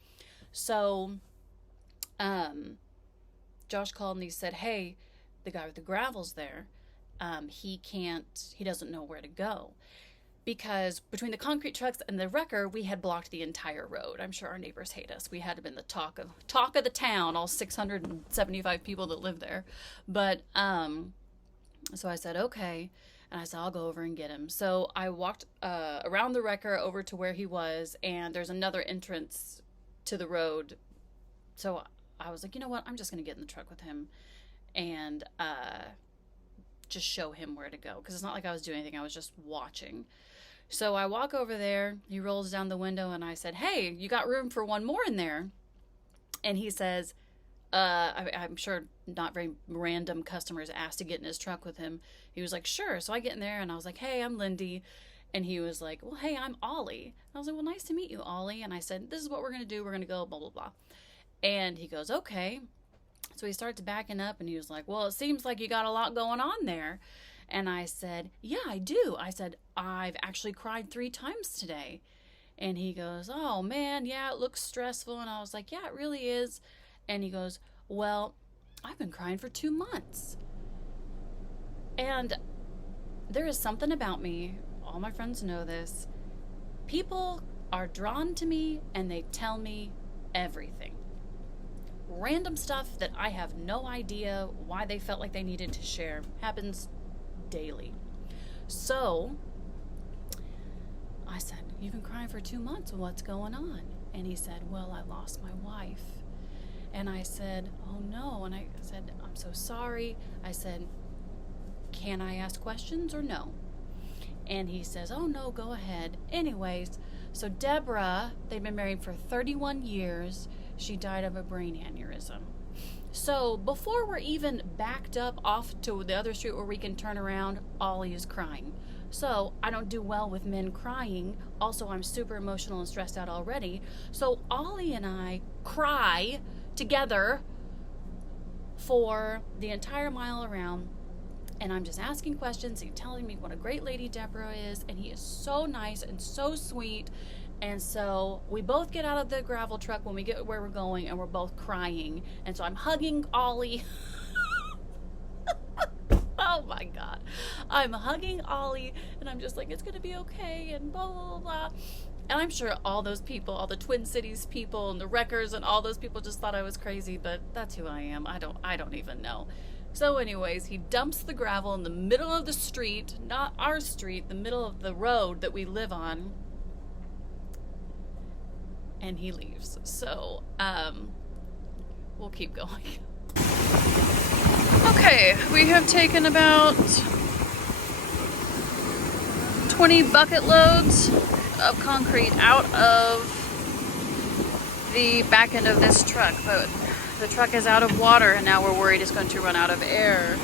So, Josh called and he said, hey, the guy with the gravel's there. He doesn't know where to go. Because between the concrete trucks and the wrecker, we had blocked the entire road. I'm sure our neighbors hate us. We had been the talk of the town, all 675 people that live there. But so I said, okay. And I said, I'll go over and get him. So I walked around the wrecker over to where he was, and there's another entrance to the road. So I was like, you know what? I'm just going to get in the truck with him and just show him where to go. Because it's not like I was doing anything. I was just watching. So I walk over there. He rolls down the window, and I said, hey, you got room for one more in there? And he says, I'm sure not very random customers asked to get in his truck with him. He was like, sure. So I get in there and I was like, hey, I'm Lindy. And he was like, well, hey, I'm Ollie. I was like, well, nice to meet you, Ollie. And I said, this is what we're going to do. We're going to go, blah, blah, blah. And he goes, okay. So he starts backing up and he was like, well, it seems like you got a lot going on there. And I said, yeah, I do. I said, I've actually cried 3 times today. And he goes, oh man, yeah, it looks stressful. And I was like, yeah, it really is. And he goes, well, I've been crying for 2 months. And there is something about me, all my friends know this. People are drawn to me and they tell me everything. Random stuff that I have no idea why they felt like they needed to share. Happens daily. So I said, "You've been crying for 2 months. What's going on?" And he said, "Well, I lost my wife." And I said, "Oh no." And I said, "I'm so sorry." I said, "Can I ask questions or no?" And he says, "Oh no, go ahead." Anyways, so Deborah, they've been married for 31 years. She died of a brain aneurysm. So before we're even backed up off to the other street where we can turn around, Ollie is crying. So I don't do well with men crying. Also, I'm super emotional and stressed out already. So Ollie and I cry together for the entire mile around. And I'm just asking questions. He's telling me what a great lady Deborah is. And he is so nice and so sweet. And so we both get out of the gravel truck when we get where we're going, and we're both crying. And so I'm hugging Ollie. Oh my God. I'm hugging Ollie, and I'm just like, it's going to be okay, and blah, blah, blah, blah. And I'm sure all those people, all the Twin Cities people and the wreckers and all those people just thought I was crazy, but that's who I am. I don't even know. So anyways, he dumps the gravel in the middle of the street, not our street, the middle of the road that we live on. And he leaves. So, we'll keep going. Okay, we have taken about 20 bucket loads of concrete out of the back end of this truck, but the truck is out of water and now we're worried it's going to run out of air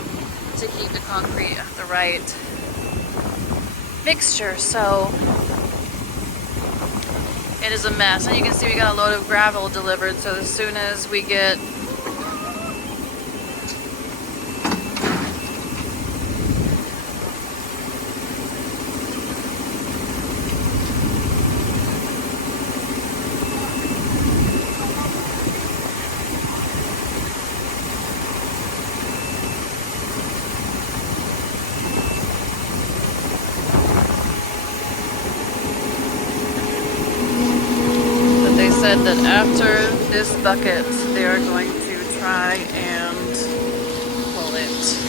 to keep the concrete at the right mixture. So it is a mess, and you can see we got a load of gravel delivered, so as soon as we get said that after this bucket, they are going to try and pull it.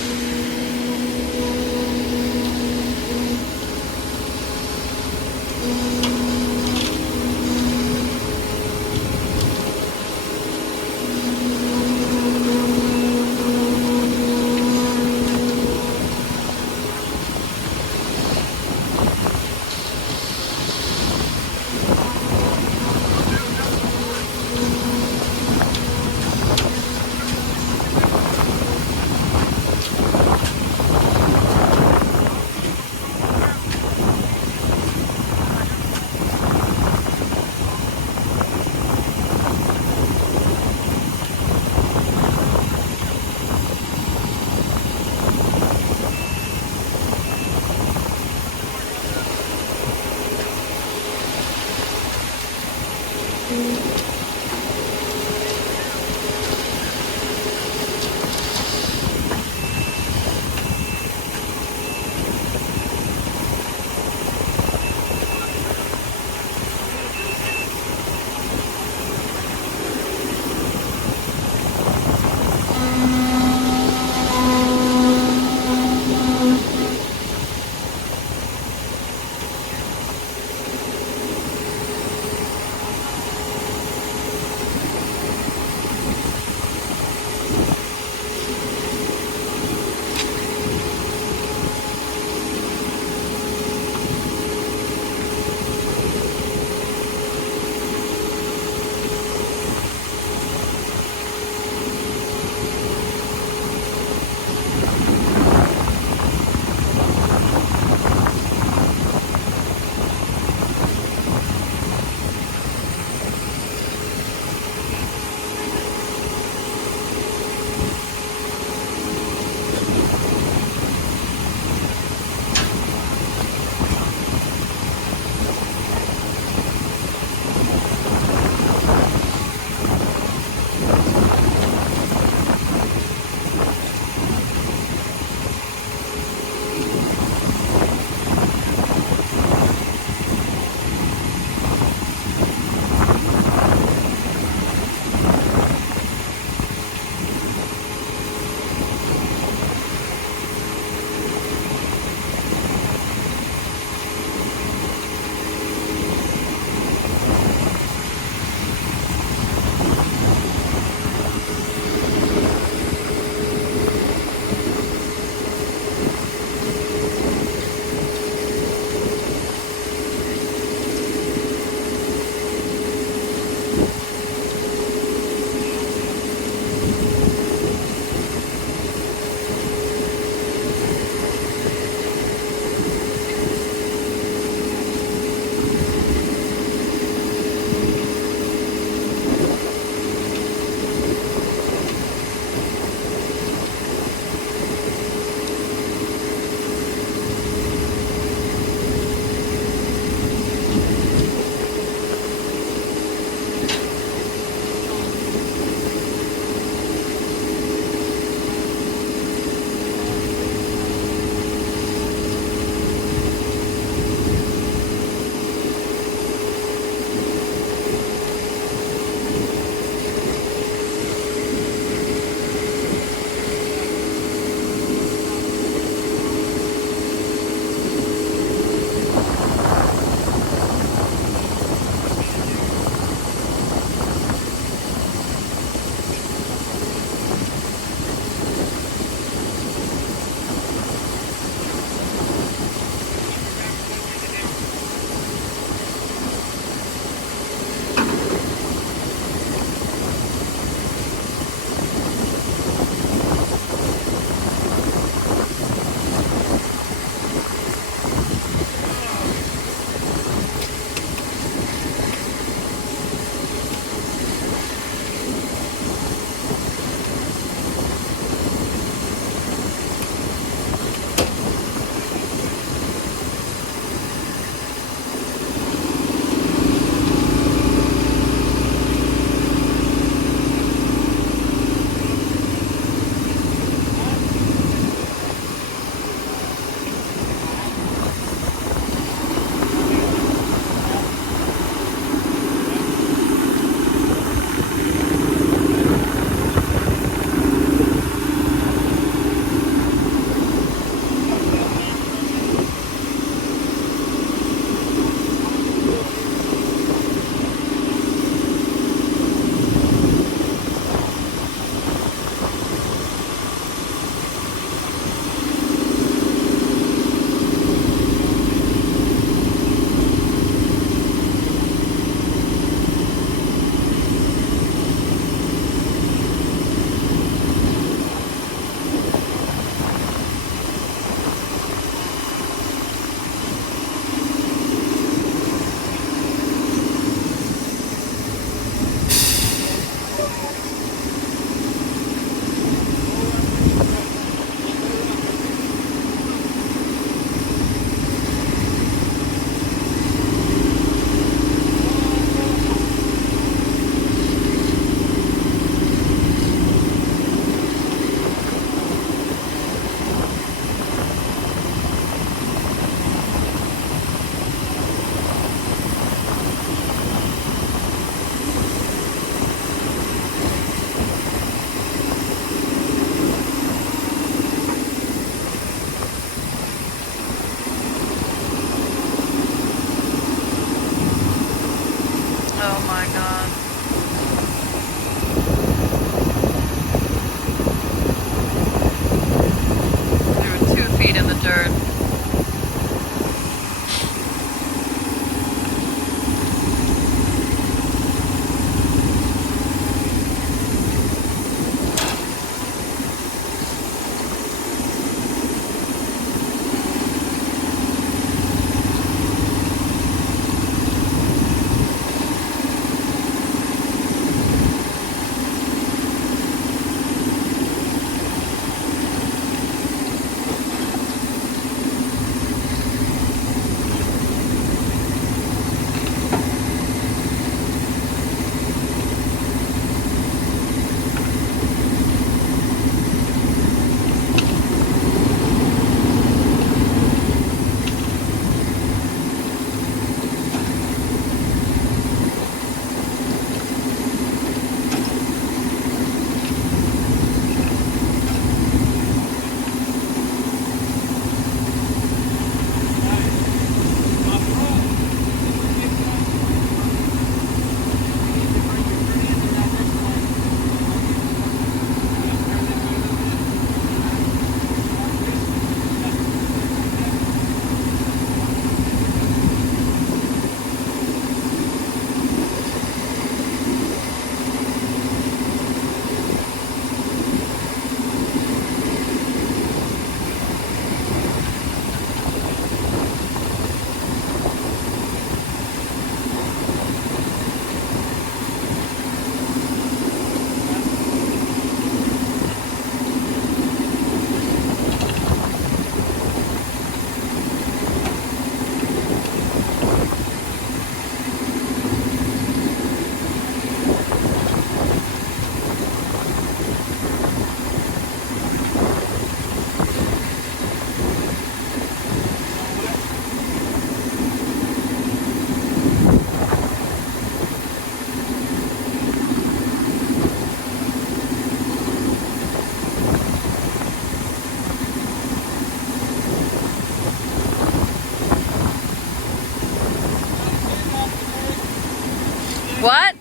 dirt. What?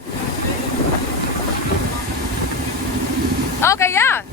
Okay, yeah.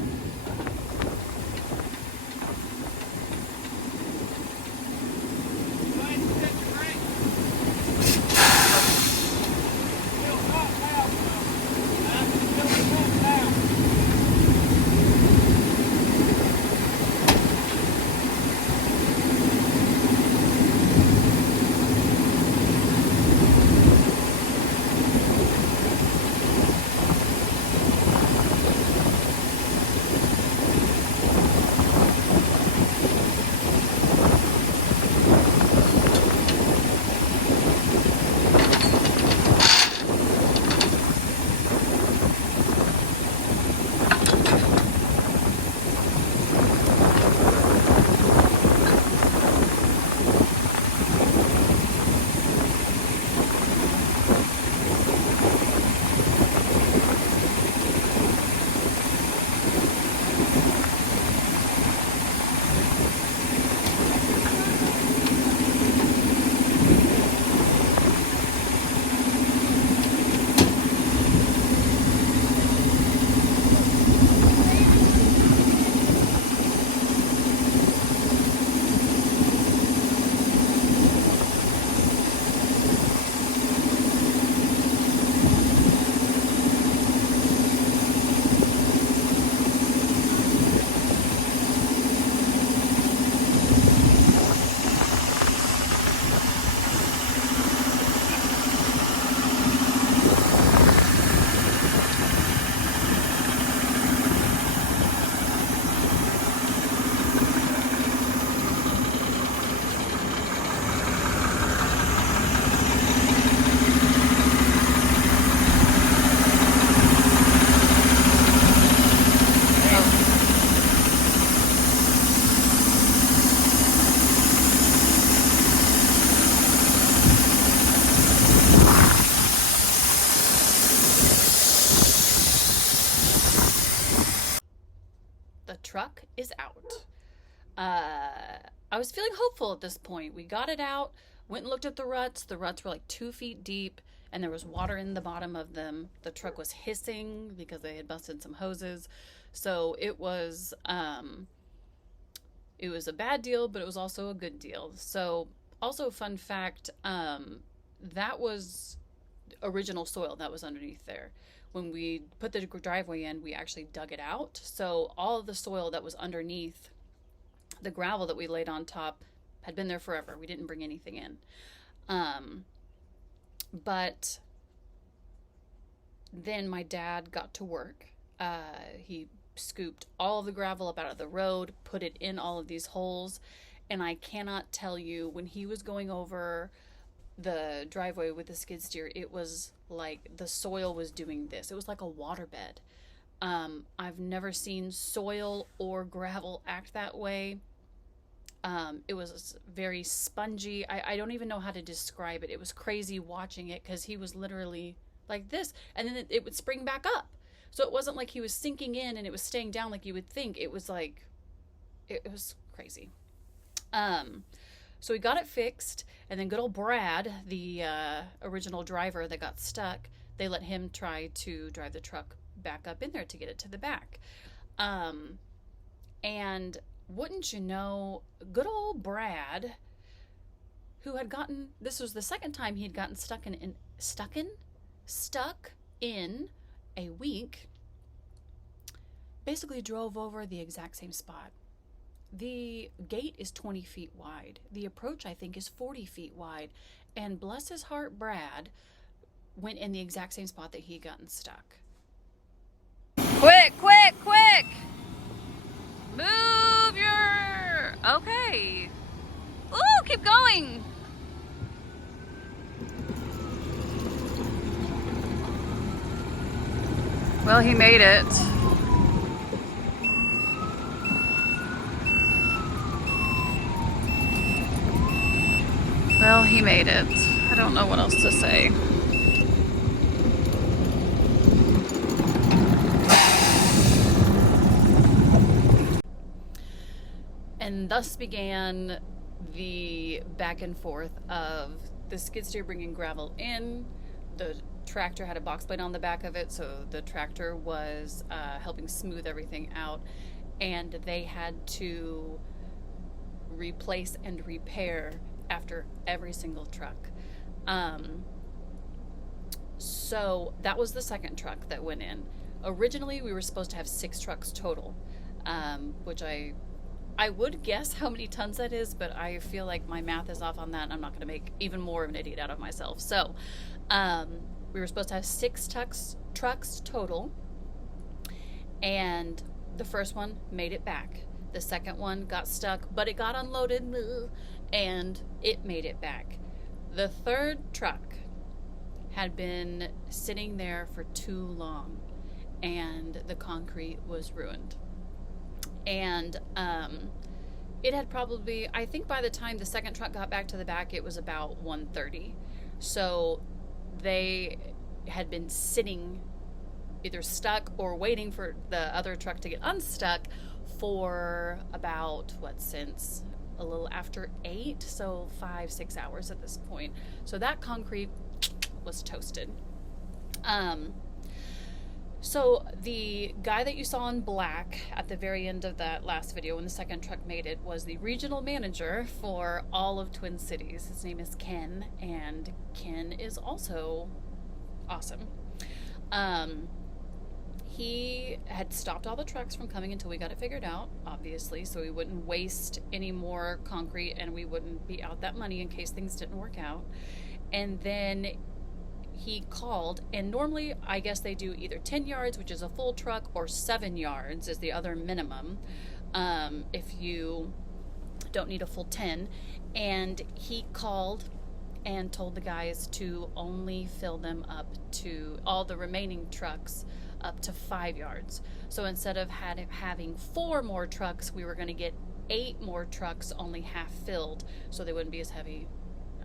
Truck is out. I was feeling hopeful at this point. We got it out, went and looked at the ruts. The ruts were like 2 feet deep, and there was water in the bottom of them. The truck was hissing because they had busted some hoses. So it was It was a bad deal, but it was also a good deal. So, also fun fact, that was original soil that was underneath there. When we put the driveway in, we actually dug it out. So all of the soil that was underneath the gravel that we laid on top had been there forever. We didn't bring anything in. But then my dad got to work. He scooped all of the gravel up out of the road, put it in all of these holes, and I cannot tell you, when he was going over the driveway with the skid steer, it was like the soil was doing this. It was like a waterbed. I've never seen soil or gravel act that way. It was very spongy. I don't even know how to describe it. It was crazy watching it because he was literally like this, and then it would spring back up. So it wasn't like he was sinking in and it was staying down like you would think. It was like, it was crazy. So we got it fixed, and then good old Brad, the original driver that got stuck, they let him try to drive the truck back up in there to get it to the back. And wouldn't you know, good old Brad, who had gotten, this was the second time he'd gotten stuck in a week, basically drove over the exact same spot. The gate is 20 feet wide. The approach, I think, is 40 feet wide. And bless his heart, Brad went in the exact same spot that he had gotten stuck. Quick, quick, quick! Move your... Okay. Ooh, keep going! Well, he made it. Well, he made it. I don't know what else to say. And thus began the back and forth of the skid steer bringing gravel in. The tractor had a box blade on the back of it, so the tractor was helping smooth everything out, and they had to replace and repair after every single truck. So that was the second truck that went in. Originally, we were supposed to have 6 trucks total, which I would guess how many tons that is, but I feel like my math is off on that, and I'm not going to make even more of an idiot out of myself. So we were supposed to have 6 trucks total, and the first one made it back. The second one got stuck, but it got unloaded, and it made it back. The third truck had been sitting there for too long, and the concrete was ruined. And it had probably, I think by the time the second truck got back to the back, it was about 1:30. So they had been sitting either stuck or waiting for the other truck to get unstuck for about, since a little after 8, so 5-6 hours at this point. So that concrete was toasted. So the guy that you saw in black at the very end of that last video when the second truck made it was the regional manager for all of Twin Cities. His name is Ken, and Ken is also awesome. He had stopped all the trucks from coming until we got it figured out, obviously, so we wouldn't waste any more concrete and we wouldn't be out that money in case things didn't work out. And then he called, and normally I guess they do either 10 yards, which is a full truck, or 7 yards is the other minimum, if you don't need a full 10. And he called and told the guys to only fill them up to all the remaining trucks up to 5 yards. So instead of having 4 more trucks, we were going to get 8 more trucks only half filled, so they wouldn't be as heavy.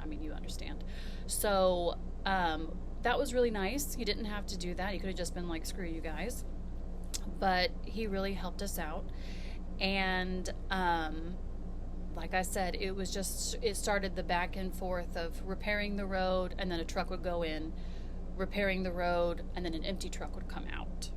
I mean, you understand. So that was really nice. He didn't have to do that. He could have just been like, screw you guys. But he really helped us out. And like I said, it started the back and forth of repairing the road, and then a truck would go in, repairing the road, and then an empty truck would come out.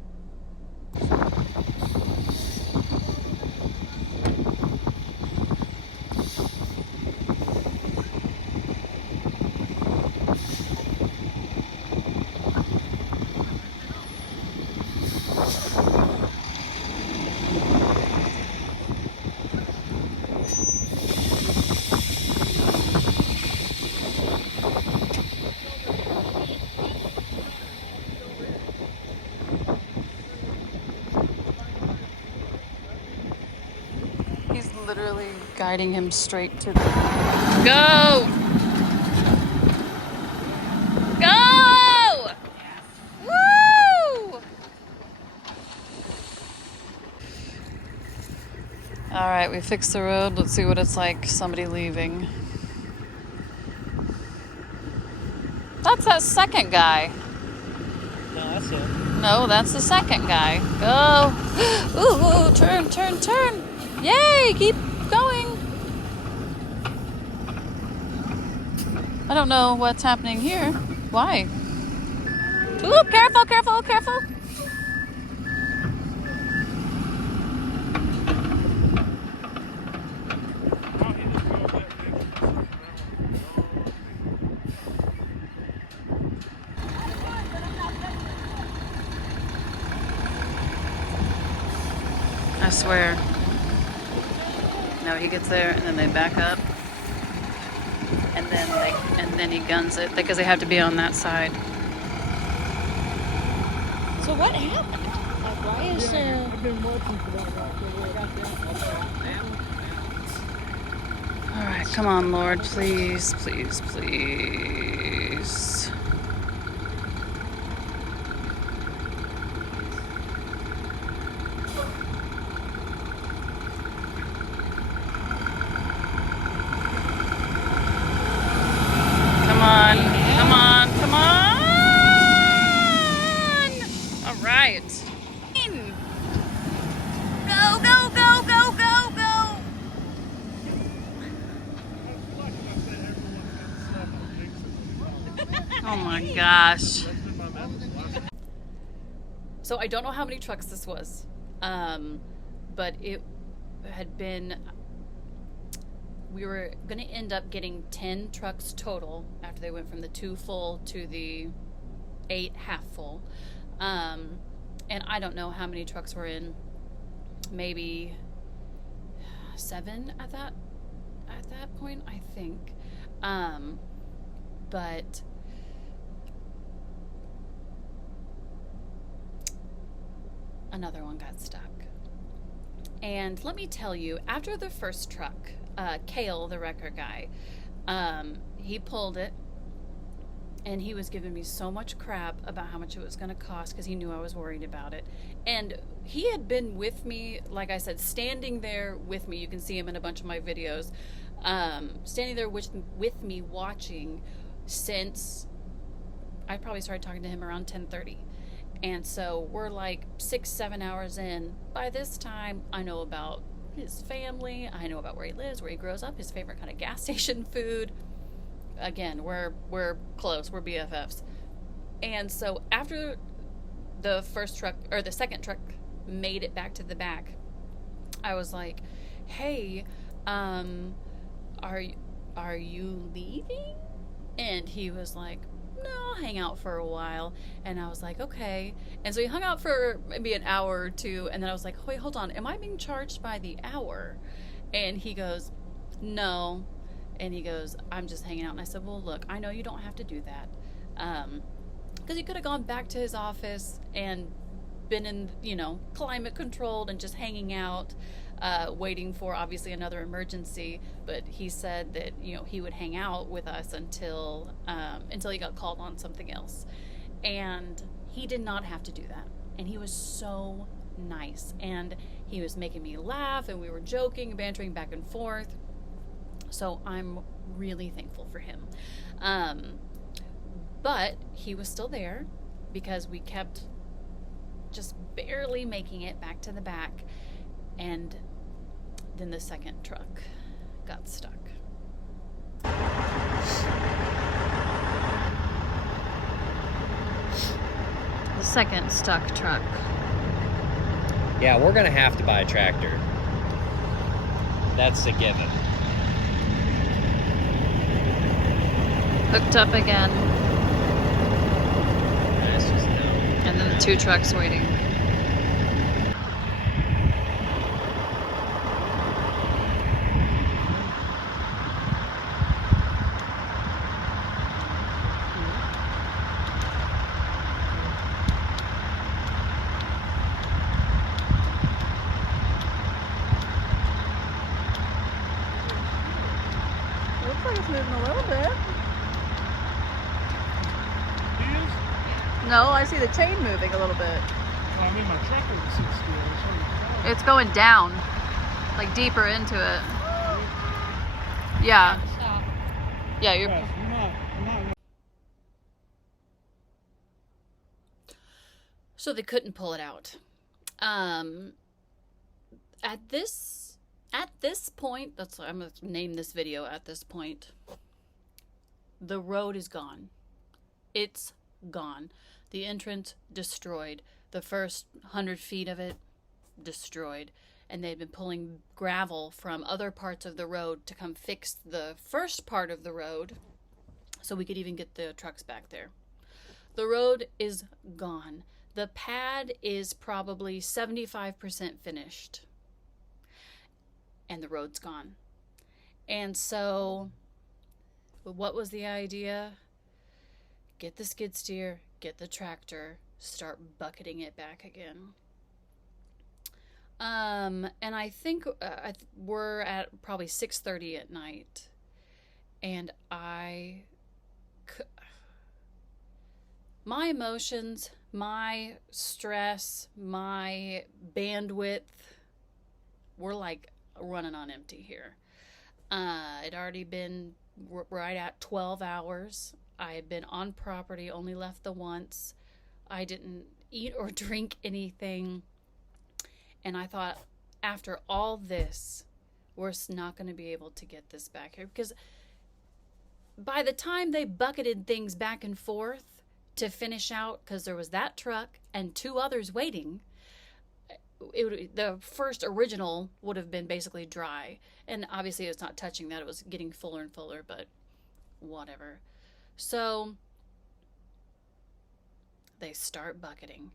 literally guiding him straight to the... Go! Go! Woo! All right, we fixed the road. Let's see what it's like, somebody leaving. That's that second guy. No, that's it. No, that's the second guy. Go. Ooh, turn, turn, turn. Yay, keep going. I don't know what's happening here. Why? Ooh, careful, careful, careful. I swear. No, he gets there and then they back up. And then he guns it because they have to be on that side. So what happened? Like, why is there... I've been watching for that right there. All right, come on, Lord, please, please, please. Come on, come on, come on! All right. Go, go, go, go, go, go! Oh my gosh. So I don't know how many trucks this was, but it had been, we were going to end up getting 10 trucks total after they went from the 2 full to the 8 half full. And I don't know how many trucks were in, maybe 7 at that point, I think. But another one got stuck. And let me tell you, after the first truck, Kale, the wrecker guy, he pulled it, and he was giving me so much crap about how much it was going to cost because he knew I was worried about it. And he had been with me, like I said, standing there with me. You can see him in a bunch of my videos. Standing there with me watching since I probably started talking to him around 10:30. And so we're like 6-7 hours in. By this time, I know about his family. I know about where he lives, where he grows up, his favorite kind of gas station food. Again, we're close. We're BFFs. And so after the first truck, or the second truck, made it back to the back, I was like, "Hey, are you leaving?" And he was like, "No, I'll hang out for a while." And I was like, "Okay." And so he hung out for maybe an hour or two, and then I was like, "Wait, hold on. Am I being charged by the hour?" And he goes, "No." And he goes, "I'm just hanging out." And I said, "Well, look, I know you don't have to do that." Because he could have gone back to his office and been in, climate controlled and just hanging out, waiting for obviously another emergency. But he said that, he would hang out with us until he got called on something else. And he did not have to do that. And he was so nice. And he was making me laugh, and we were joking, bantering back and forth. So I'm really thankful for him. But he was still there because we kept just barely making it back to the back. And then the second truck got stuck. The second stuck truck. Yeah, we're gonna have to buy a tractor. That's a given. Hooked up again. That's just no. And then the 2 trucks waiting. looks like it's moving a little bit. No, I see the chain moving a little bit. I mean, my truck would sit still. It's going down, like deeper into it. Yeah. Stop. Yeah, you're. I'm not. So they couldn't pull it out. At this point, I'm gonna name this video at this point. The road is gone. It's gone. The entrance destroyed. The first 100 feet of it destroyed. And they'd been pulling gravel from other parts of the road to come fix the first part of the road so we could even get the trucks back there. The road is gone. The pad is probably 75% finished. And the road's gone. And so, what was the idea? Get the skid steer, get the tractor, start bucketing it back again. And I think we're at probably 6:30 at night. And my emotions, my stress, my bandwidth were like running on empty here. It'd already been right at 12 hours. I had been on property, only left the once. I didn't eat or drink anything. And I thought, after all this, we're not going to be able to get this back here. Because by the time they bucketed things back and forth to finish out, because there was that truck and 2 others waiting, the first original would have been basically dry. And obviously it's not touching that. It was getting fuller and fuller, but whatever. So they start bucketing.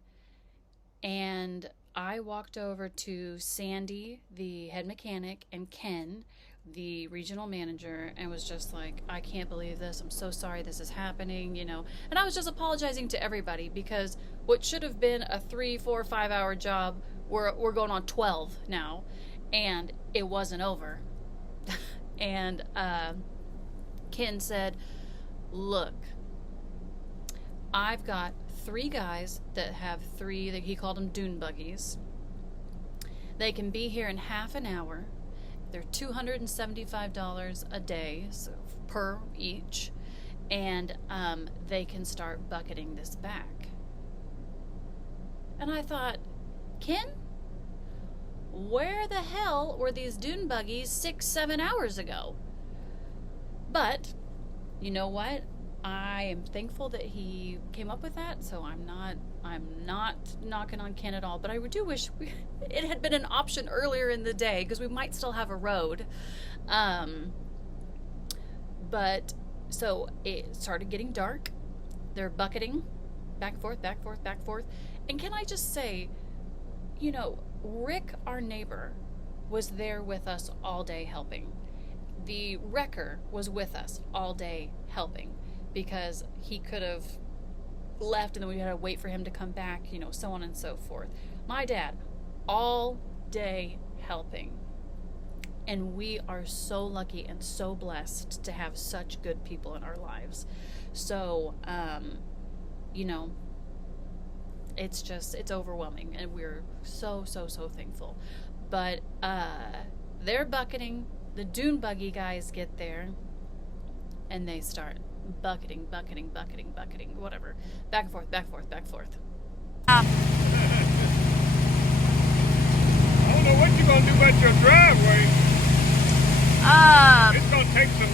And I walked over to Sandy, the head mechanic, and Ken, the regional manager, and was just like, I can't believe this. I'm so sorry this is happening, you know. And I was just apologizing to everybody because what should have been a 3, 4, 5 hour job, we're going on 12 now, and it wasn't over. And Ken said, look, I've got 3 guys that have 3, that he called them dune buggies. They can be here in half an hour. They're $275 a day per each, and they can start bucketing this back. And I thought, Ken, where the hell were these dune buggies 6, 7 hours ago? But you know what? I am thankful that he came up with that, so I'm not knocking on Ken at all, but I do wish it had been an option earlier in the day, because we might still have a road. But so it started getting dark. They're bucketing back and forth, back and forth, back and forth. And can I just say, you know, Rick, our neighbor, was there with us all day helping. The wrecker was with us all day helping, because he could have left and then we had to wait for him to come back, you know, so on and so forth. My dad, all day helping. And we are so lucky and so blessed to have such good people in our lives. So, you know, it's overwhelming, and we're so thankful. But they're bucketing. The dune buggy guys get there, and they start bucketing, whatever. Back and forth, back and forth, back and forth. I don't know what you're gonna do about your driveway. It's gonna take some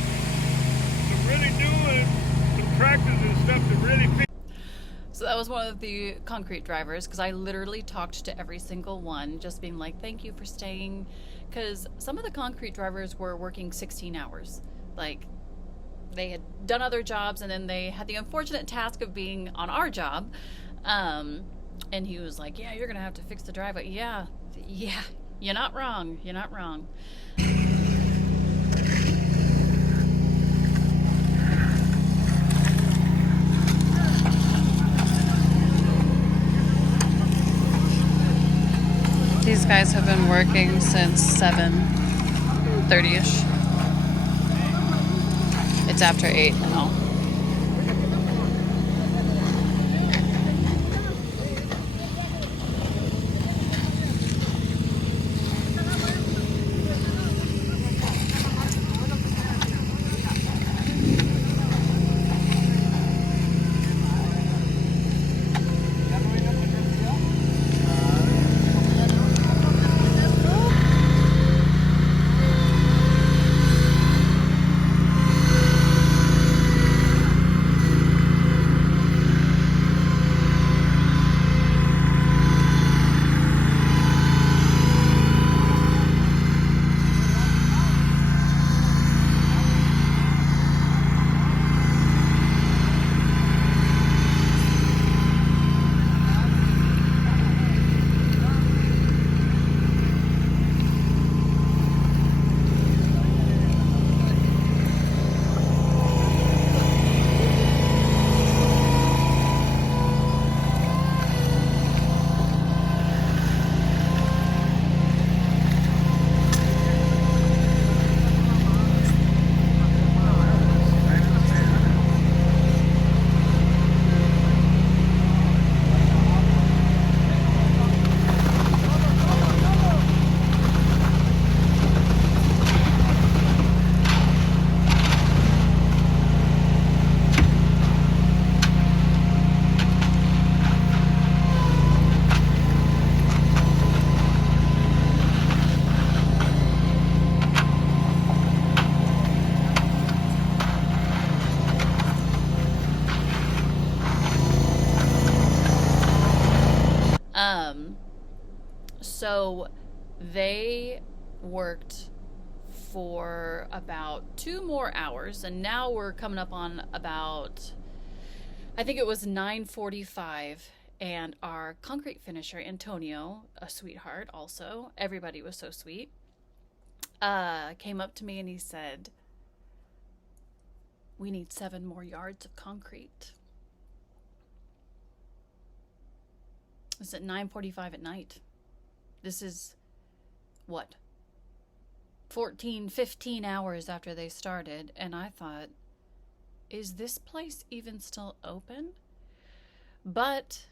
really doing some tractors and stuff to really fix. So that was one of the concrete drivers, because I literally talked to every single one, just being like, thank you for staying. Because some of the concrete drivers were working 16 hours. Like, they had done other jobs, and then they had the unfortunate task of being on our job. And he was like, yeah, you're going to have to fix the driveway. Yeah, you're not wrong. You're not wrong. These guys have been working since 7:30ish. It's after 8 now. So they worked for about 2 more hours, and now we're coming up on about, I think it was 9:45, and our concrete finisher, Antonio, a sweetheart also, everybody was so sweet, came up to me and he said, "We need 7 more yards of concrete." It's at 9:45 at night. This is, what, 14, 15 hours after they started, and I thought, is this place even still open? But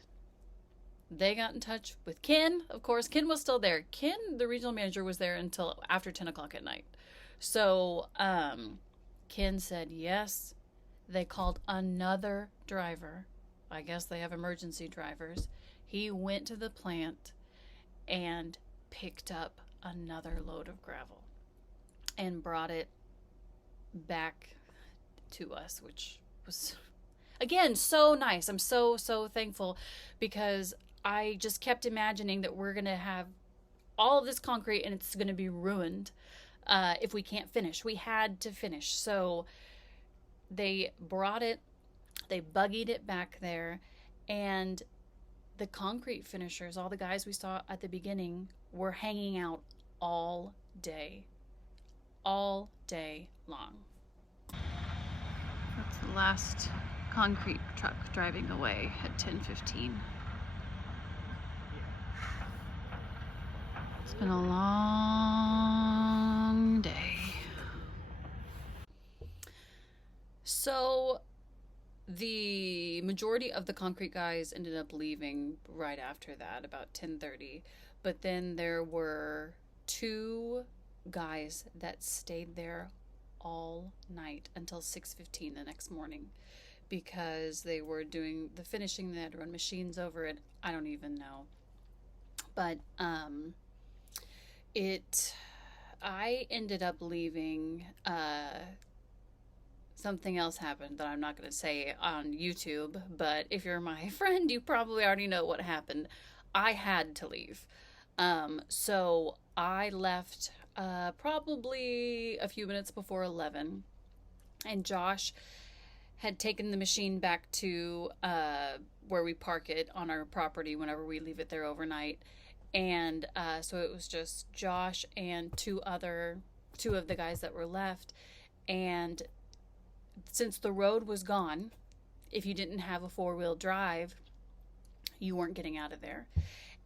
they got in touch with Ken. Of course, Ken was still there. Ken, the regional manager, was there until after 10 o'clock at night. So Ken said yes. They called another driver. I guess they have emergency drivers. He went to the plant and picked up another load of gravel and brought it back to us, which was, again, so nice. I'm so thankful, because I just kept imagining that we're going to have all of this concrete and it's going to be ruined if we can't finish. We had to finish. So they brought it, they buggied it back there, and the concrete finishers, all the guys we saw at the beginning, were hanging out all day long. That's the last concrete truck driving away at 10:15. It's been a long day. So the majority of the concrete guys ended up leaving right after that, about 10:30. But then there were 2 guys that stayed there all night until 6:15 the next morning, because they were doing the finishing. They had to run machines over it. I don't even know. But I ended up leaving. Something else happened that I'm not going to say on YouTube, but if you're my friend, you probably already know what happened. I had to leave. So I left probably a few minutes before 11, and Josh had taken the machine back to where we park it on our property whenever we leave it there overnight. And so it was just Josh and two of the guys that were left. And since the road was gone, if you didn't have a 4-wheel drive, you weren't getting out of there.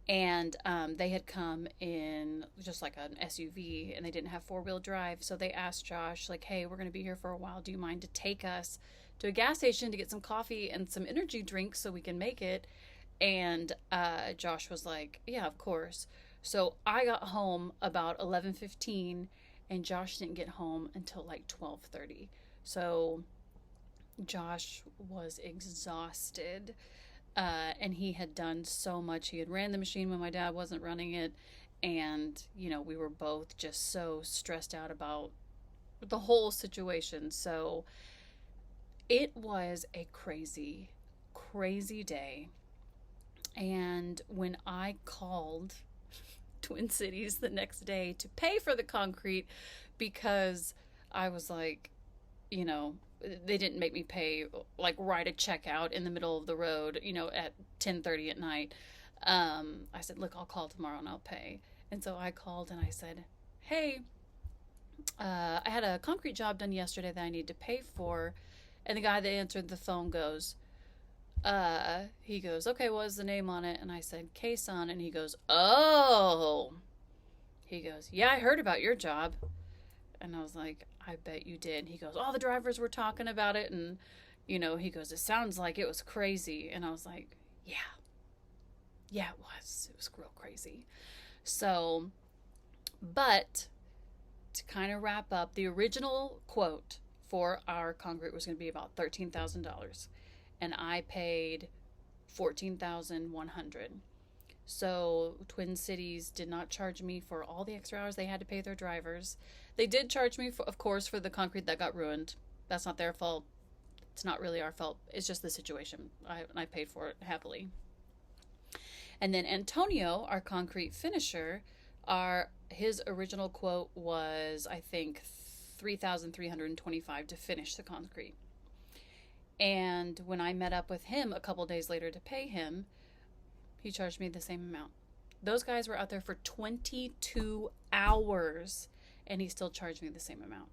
And they had come in just like an SUV, and they didn't have 4-wheel drive. So they asked Josh, like, hey, we're going to be here for a while. Do you mind to take us to a gas station to get some coffee and some energy drinks so we can make it? And Josh was like, yeah, of course. So I got home about 11:15, and Josh didn't get home until like 12:30. So Josh was exhausted. And he had done so much. He had ran the machine when my dad wasn't running it. And, you know, we were both just so stressed out about the whole situation. So it was a crazy, crazy day. And when I called Twin Cities the next day to pay for the concrete, because I was like, you know, they didn't make me pay, like, write a check out in the middle of the road, you know, at 10:30 at night. I said, look, I'll call tomorrow and I'll pay. And so I called and I said, hey, I had a concrete job done yesterday that I need to pay for. And the guy that answered the phone goes, he goes, okay, what was the name on it? And I said, Kason. And he goes, oh. He goes, yeah, I heard about your job. And I was like, I bet you did. He goes, all the drivers were talking about it. And, you know, he goes, it sounds like it was crazy. And I was like, yeah, it was. It was real crazy. So, but to kind of wrap up, the original quote for our concrete was going to be about $13,000. And I paid $14,100. So Twin Cities did not charge me for all the extra hours they had to pay their drivers. They did charge me, of course, for the concrete that got ruined. That's not their fault. It's not really our fault. It's just the situation. I paid for it happily. And then Antonio, our concrete finisher, his original quote was, I think, $3,325 to finish the concrete. And when I met up with him a couple days later to pay him, he charged me the same amount. Those guys were out there for 22 hours, and he still charged me the same amount.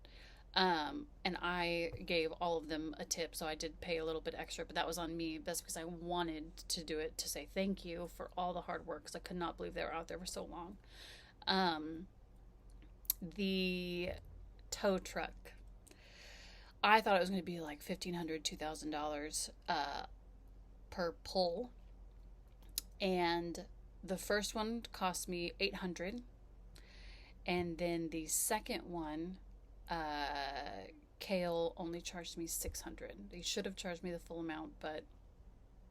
And I gave all of them a tip, so I did pay a little bit extra, but that was on me. That's because I wanted to do it to say thank you for all the hard work, because I could not believe they were out there for so long. The tow truck, I thought it was going to be like $1,500, $2,000 per pull. And the first one cost me $800. And then the second one, Kale only charged me $600. He should have charged me the full amount, but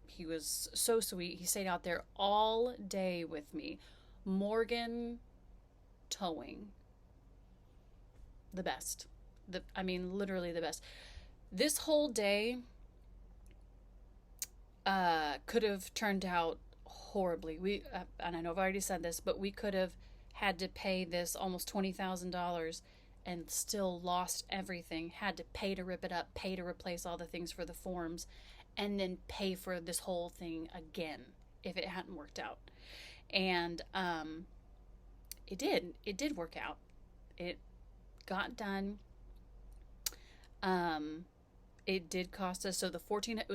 he was so sweet. He stayed out there all day with me. Morgan Towing. The best. Literally the best. This whole day could have turned out horribly. And I know I've already said this, but we could have had to pay this almost $20,000 and still lost everything. Had to pay to rip it up, pay to replace all the things for the forms, and then pay for this whole thing again if it hadn't worked out. And it did work out. It got done. It did cost us, it was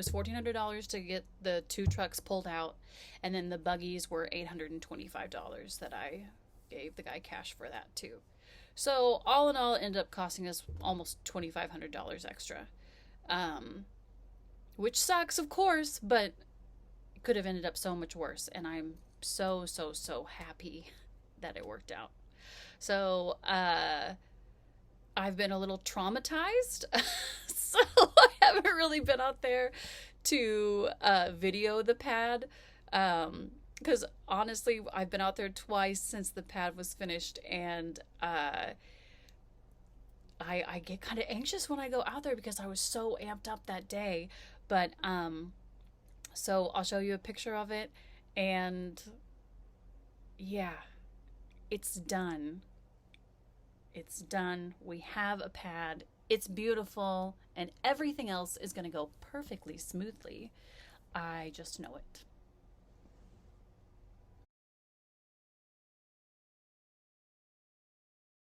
$1,400 to get the 2 trucks pulled out, and then the buggies were $825 that I gave the guy cash for that too. So all in all, it ended up costing us almost $2,500 extra, which sucks, of course, but it could have ended up so much worse, and I'm so happy that it worked out. So I've been a little traumatized, so I haven't really been out there to video the pad, because honestly, I've been out there twice since the pad was finished, and I get kind of anxious when I go out there because I was so amped up that day. But so I'll show you a picture of it, and yeah, it's done. It's done. We have a pad. It's beautiful, and everything else is going to go perfectly smoothly. I just know it.